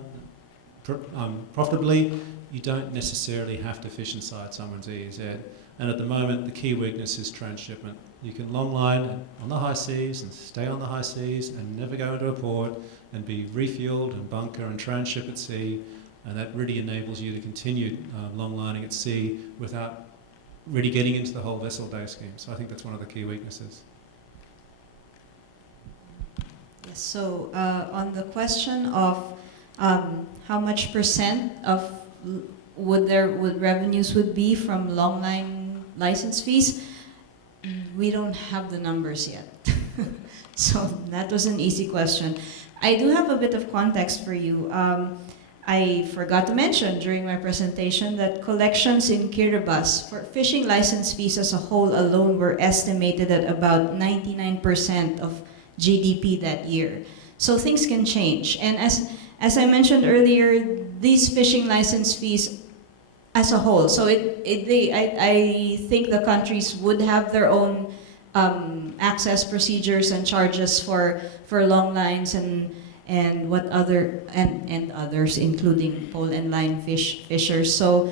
profitably, you don't necessarily have to fish inside someone's EEZ. And at the moment, the key weakness is transshipment. You can longline on the high seas and stay on the high seas and never go into a port and be refueled and bunker and transship at sea, and that really enables you to continue longlining at sea without really getting into the whole vessel day scheme. So I think that's one of the key weaknesses. Yes, so on the question of how much percent of would revenues would be from longline license fees, we don't have the numbers yet. So that was an easy question. I do have a bit of context for you. I forgot to mention during my presentation that collections in Kiribati for fishing license fees as a whole alone were estimated at about 99% of GDP that year. So things can change. And as I mentioned earlier, these fishing license fees as a whole, so I think the countries would have their own access procedures and charges for long lines and what other and others, including pole and line fishers. So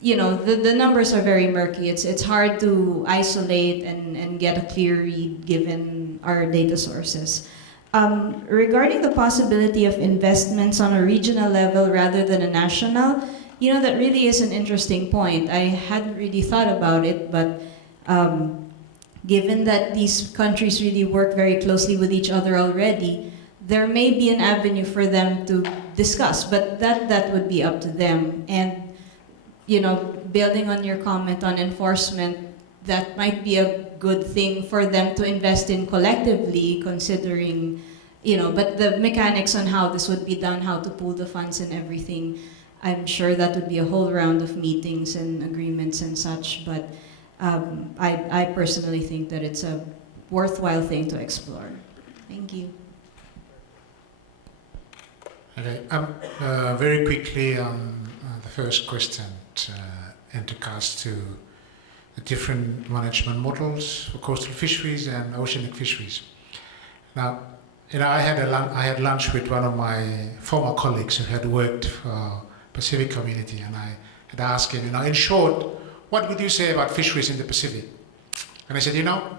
you know, the numbers are very murky. It's hard to isolate and get a clear read given our data sources. Regarding the possibility of investments on a regional level rather than a national, you know, that really is an interesting point. I hadn't really thought about it, but given that these countries really work very closely with each other already, there may be an avenue for them to discuss, but that would be up to them. And, you know, building on your comment on enforcement, that might be a good thing for them to invest in collectively, considering, you know, but the mechanics on how this would be done, how to pool the funds and everything, I'm sure that would be a whole round of meetings and agreements and such, but I personally think that it's a worthwhile thing to explore. Thank you. Okay, very quickly on the first question in regards to the different management models for coastal fisheries and oceanic fisheries. Now, you know, I had lunch with one of my former colleagues who had worked for Pacific Community, and I had asked him, you know, in short, what would you say about fisheries in the Pacific? And I said, you know,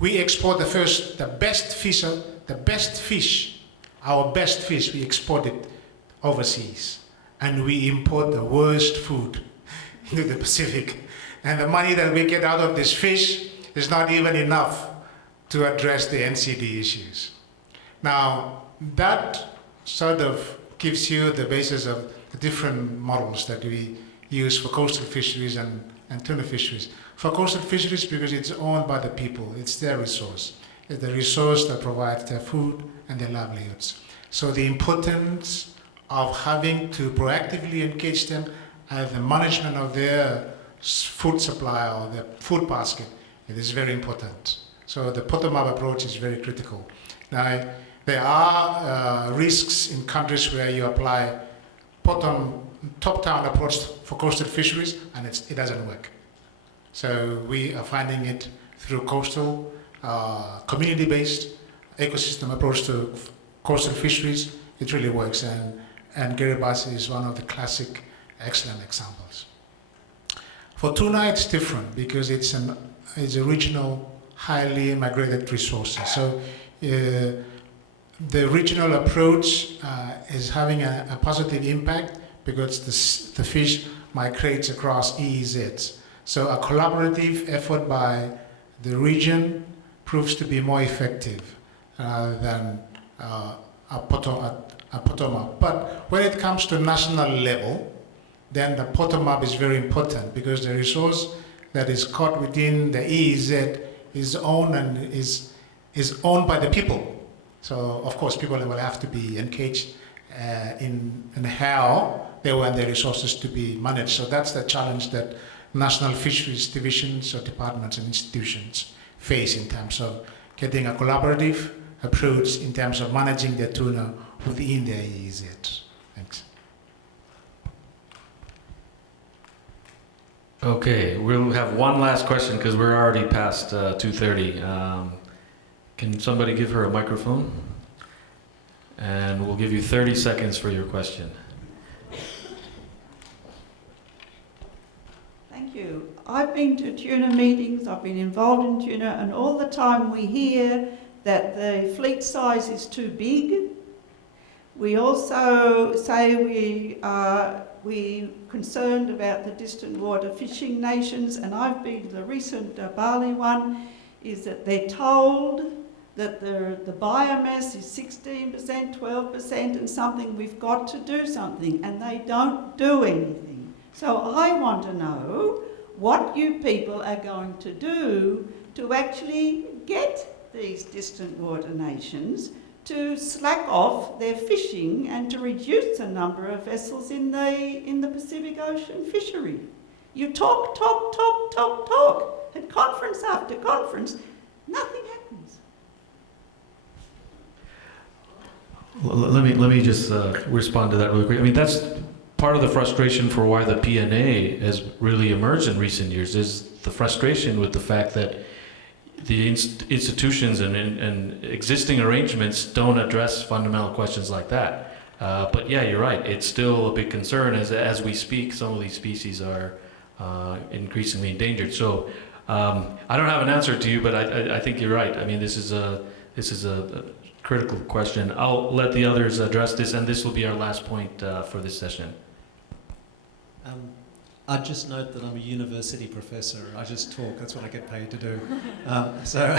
we export the best fish, our best fish, we export it overseas, and we import the worst food into the Pacific. And the money that we get out of this fish is not even enough to address the NCD issues. Now, that sort of gives you the basis of the different models that we use for coastal fisheries and tuna fisheries. For coastal fisheries, because it's owned by the people, it's their resource. It's the resource that provides their food and their livelihoods. So the importance of having to proactively engage them at the management of their food supply or their food basket, it is very important. So the bottom-up approach is very critical. Now, there are risks in countries where you apply top-down approach for coastal fisheries, and it doesn't work. So we are finding it through coastal, community-based ecosystem approach to coastal fisheries. It really works, and Kiribati is one of the classic excellent examples. For tuna, it's different because it's a regional, highly migrated resource. So the regional approach is having a positive impact because the fish migrates across EEZs. So a collaborative effort by the region proves to be more effective than a bottom-up. But when it comes to national level, then the bottom-up is very important because the resource that is caught within the EEZ is owned and is owned by the people. So of course people will have to be engaged in how they want their resources to be managed. So that's the challenge that national fisheries divisions or departments and institutions face in terms of getting a collaborative approach in terms of managing the tuna within the EEZ. Thanks. Okay, we'll have one last question because we're already past 2:30. Can somebody give her a microphone? And we'll give you 30 seconds for your question. Thank you. I've been to tuna meetings, I've been involved in tuna, and all the time we hear that the fleet size is too big. We also say we're concerned about the distant water fishing nations, and I've been to the recent Bali one, is that they're told that the biomass is 16%, 12% and something, we've got to do something, and they don't do anything. So I want to know what you people are going to do to actually get these distant water nations to slack off their fishing and to reduce the number of vessels in the Pacific Ocean fishery. You talk at conference after conference, nothing happens. Let me just respond to that really quick. I mean, that's part of the frustration for why the P&A has really emerged in recent years, is the frustration with the fact that the institutions and existing arrangements don't address fundamental questions like that. But yeah, you're right. It's still a big concern as we speak. Some of these species are increasingly endangered. So I don't have an answer to you, but I think you're right. I mean, this is a critical question. I'll let the others address this, and this will be our last point for this session. I'd just note that I'm a university professor. I just talk. That's what I get paid to do. So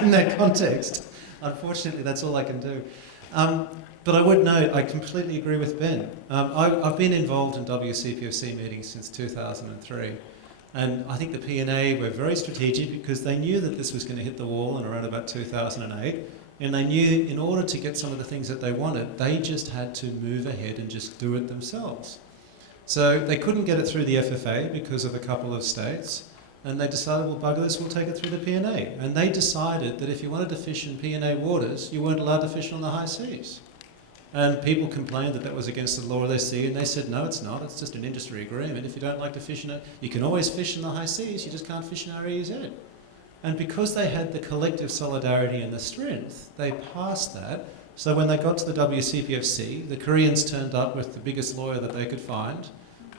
in that context, unfortunately, that's all I can do. But I would note, I completely agree with Ben. I've been involved in WCPFC meetings since 2003. And I think the P&A were very strategic because they knew that this was going to hit the wall in around about 2008. And they knew in order to get some of the things that they wanted, they just had to move ahead and just do it themselves. So they couldn't get it through the FFA because of a couple of states, and they decided, well, bugger this, we'll take it through the P&A. And they decided that if you wanted to fish in P&A waters, you weren't allowed to fish on the high seas. And people complained that that was against the law of the sea, and they said, no, it's not, it's just an industry agreement. If you don't like to fish in it, you can always fish in the high seas, you just can't fish in our EEZ. And because they had the collective solidarity and the strength, they passed that. So when they got to the WCPFC, the Koreans turned up with the biggest lawyer that they could find.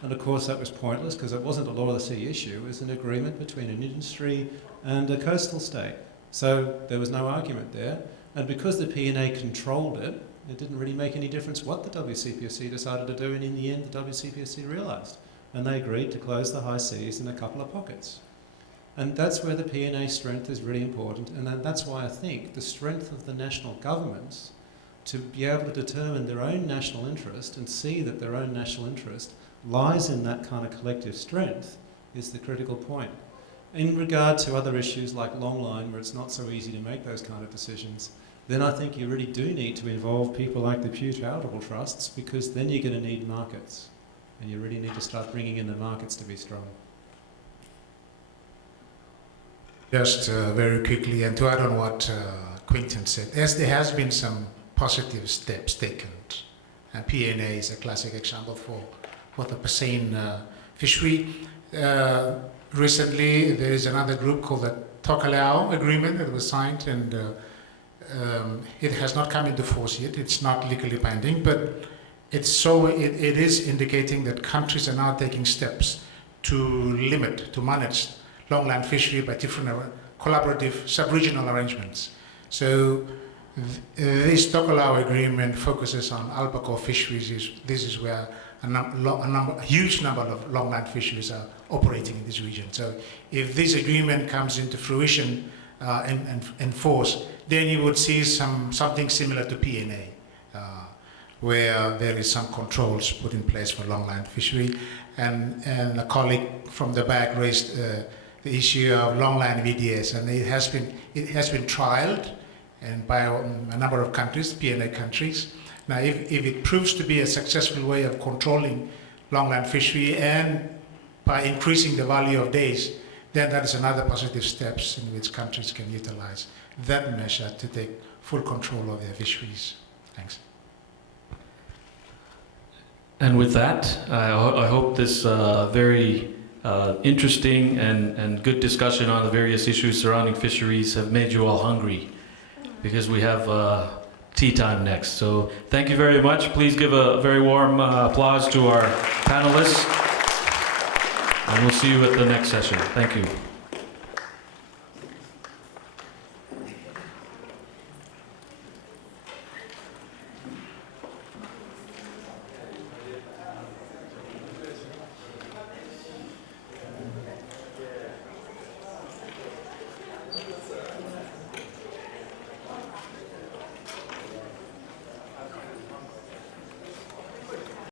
And of course that was pointless because it wasn't a law of the sea issue, it was an agreement between an industry and a coastal state. So there was no argument there. And because the P&A controlled it, it didn't really make any difference what the WCPFC decided to do, and in the end the WCPFC realised. And they agreed to close the high seas in a couple of pockets. And that's where the P&A strength is really important, and that's why I think the strength of the national governments to be able to determine their own national interest and see that their own national interest lies in that kind of collective strength is the critical point. In regard to other issues like longline, where it's not so easy to make those kind of decisions, then I think you really do need to involve people like the Pew Charitable Trusts, because then you're going to need markets, and you really need to start bringing in the markets to be strong. Just very quickly, and to add on what Quentin said, yes, there has been some positive steps taken. P&A is a classic example for the Pasane fishery. Recently, there is another group called the Tokelau Agreement that was signed, and it has not come into force yet. It's not legally binding, but it is indicating that countries are now taking steps to manage longland fishery by different collaborative sub-regional arrangements. So this Tokelau agreement focuses on albacore fisheries. This is where a huge number of longland fisheries are operating in this region. So if this agreement comes into fruition and force, then you would see something similar to PNA, where there is some controls put in place for longland fishery. And a colleague from the back raised the issue of longland VDS, and it has been trialed and by a number of countries, PNA countries. Now, if it proves to be a successful way of controlling longland fishery and by increasing the value of days, then that is another positive steps in which countries can utilize that measure to take full control of their fisheries. Thanks. And with that, I hope this very interesting and good discussion on the various issues surrounding fisheries have made you all hungry, because we have tea time next. So thank you very much. Please give a very warm applause to our panelists, and we'll see you at the next session. Thank you.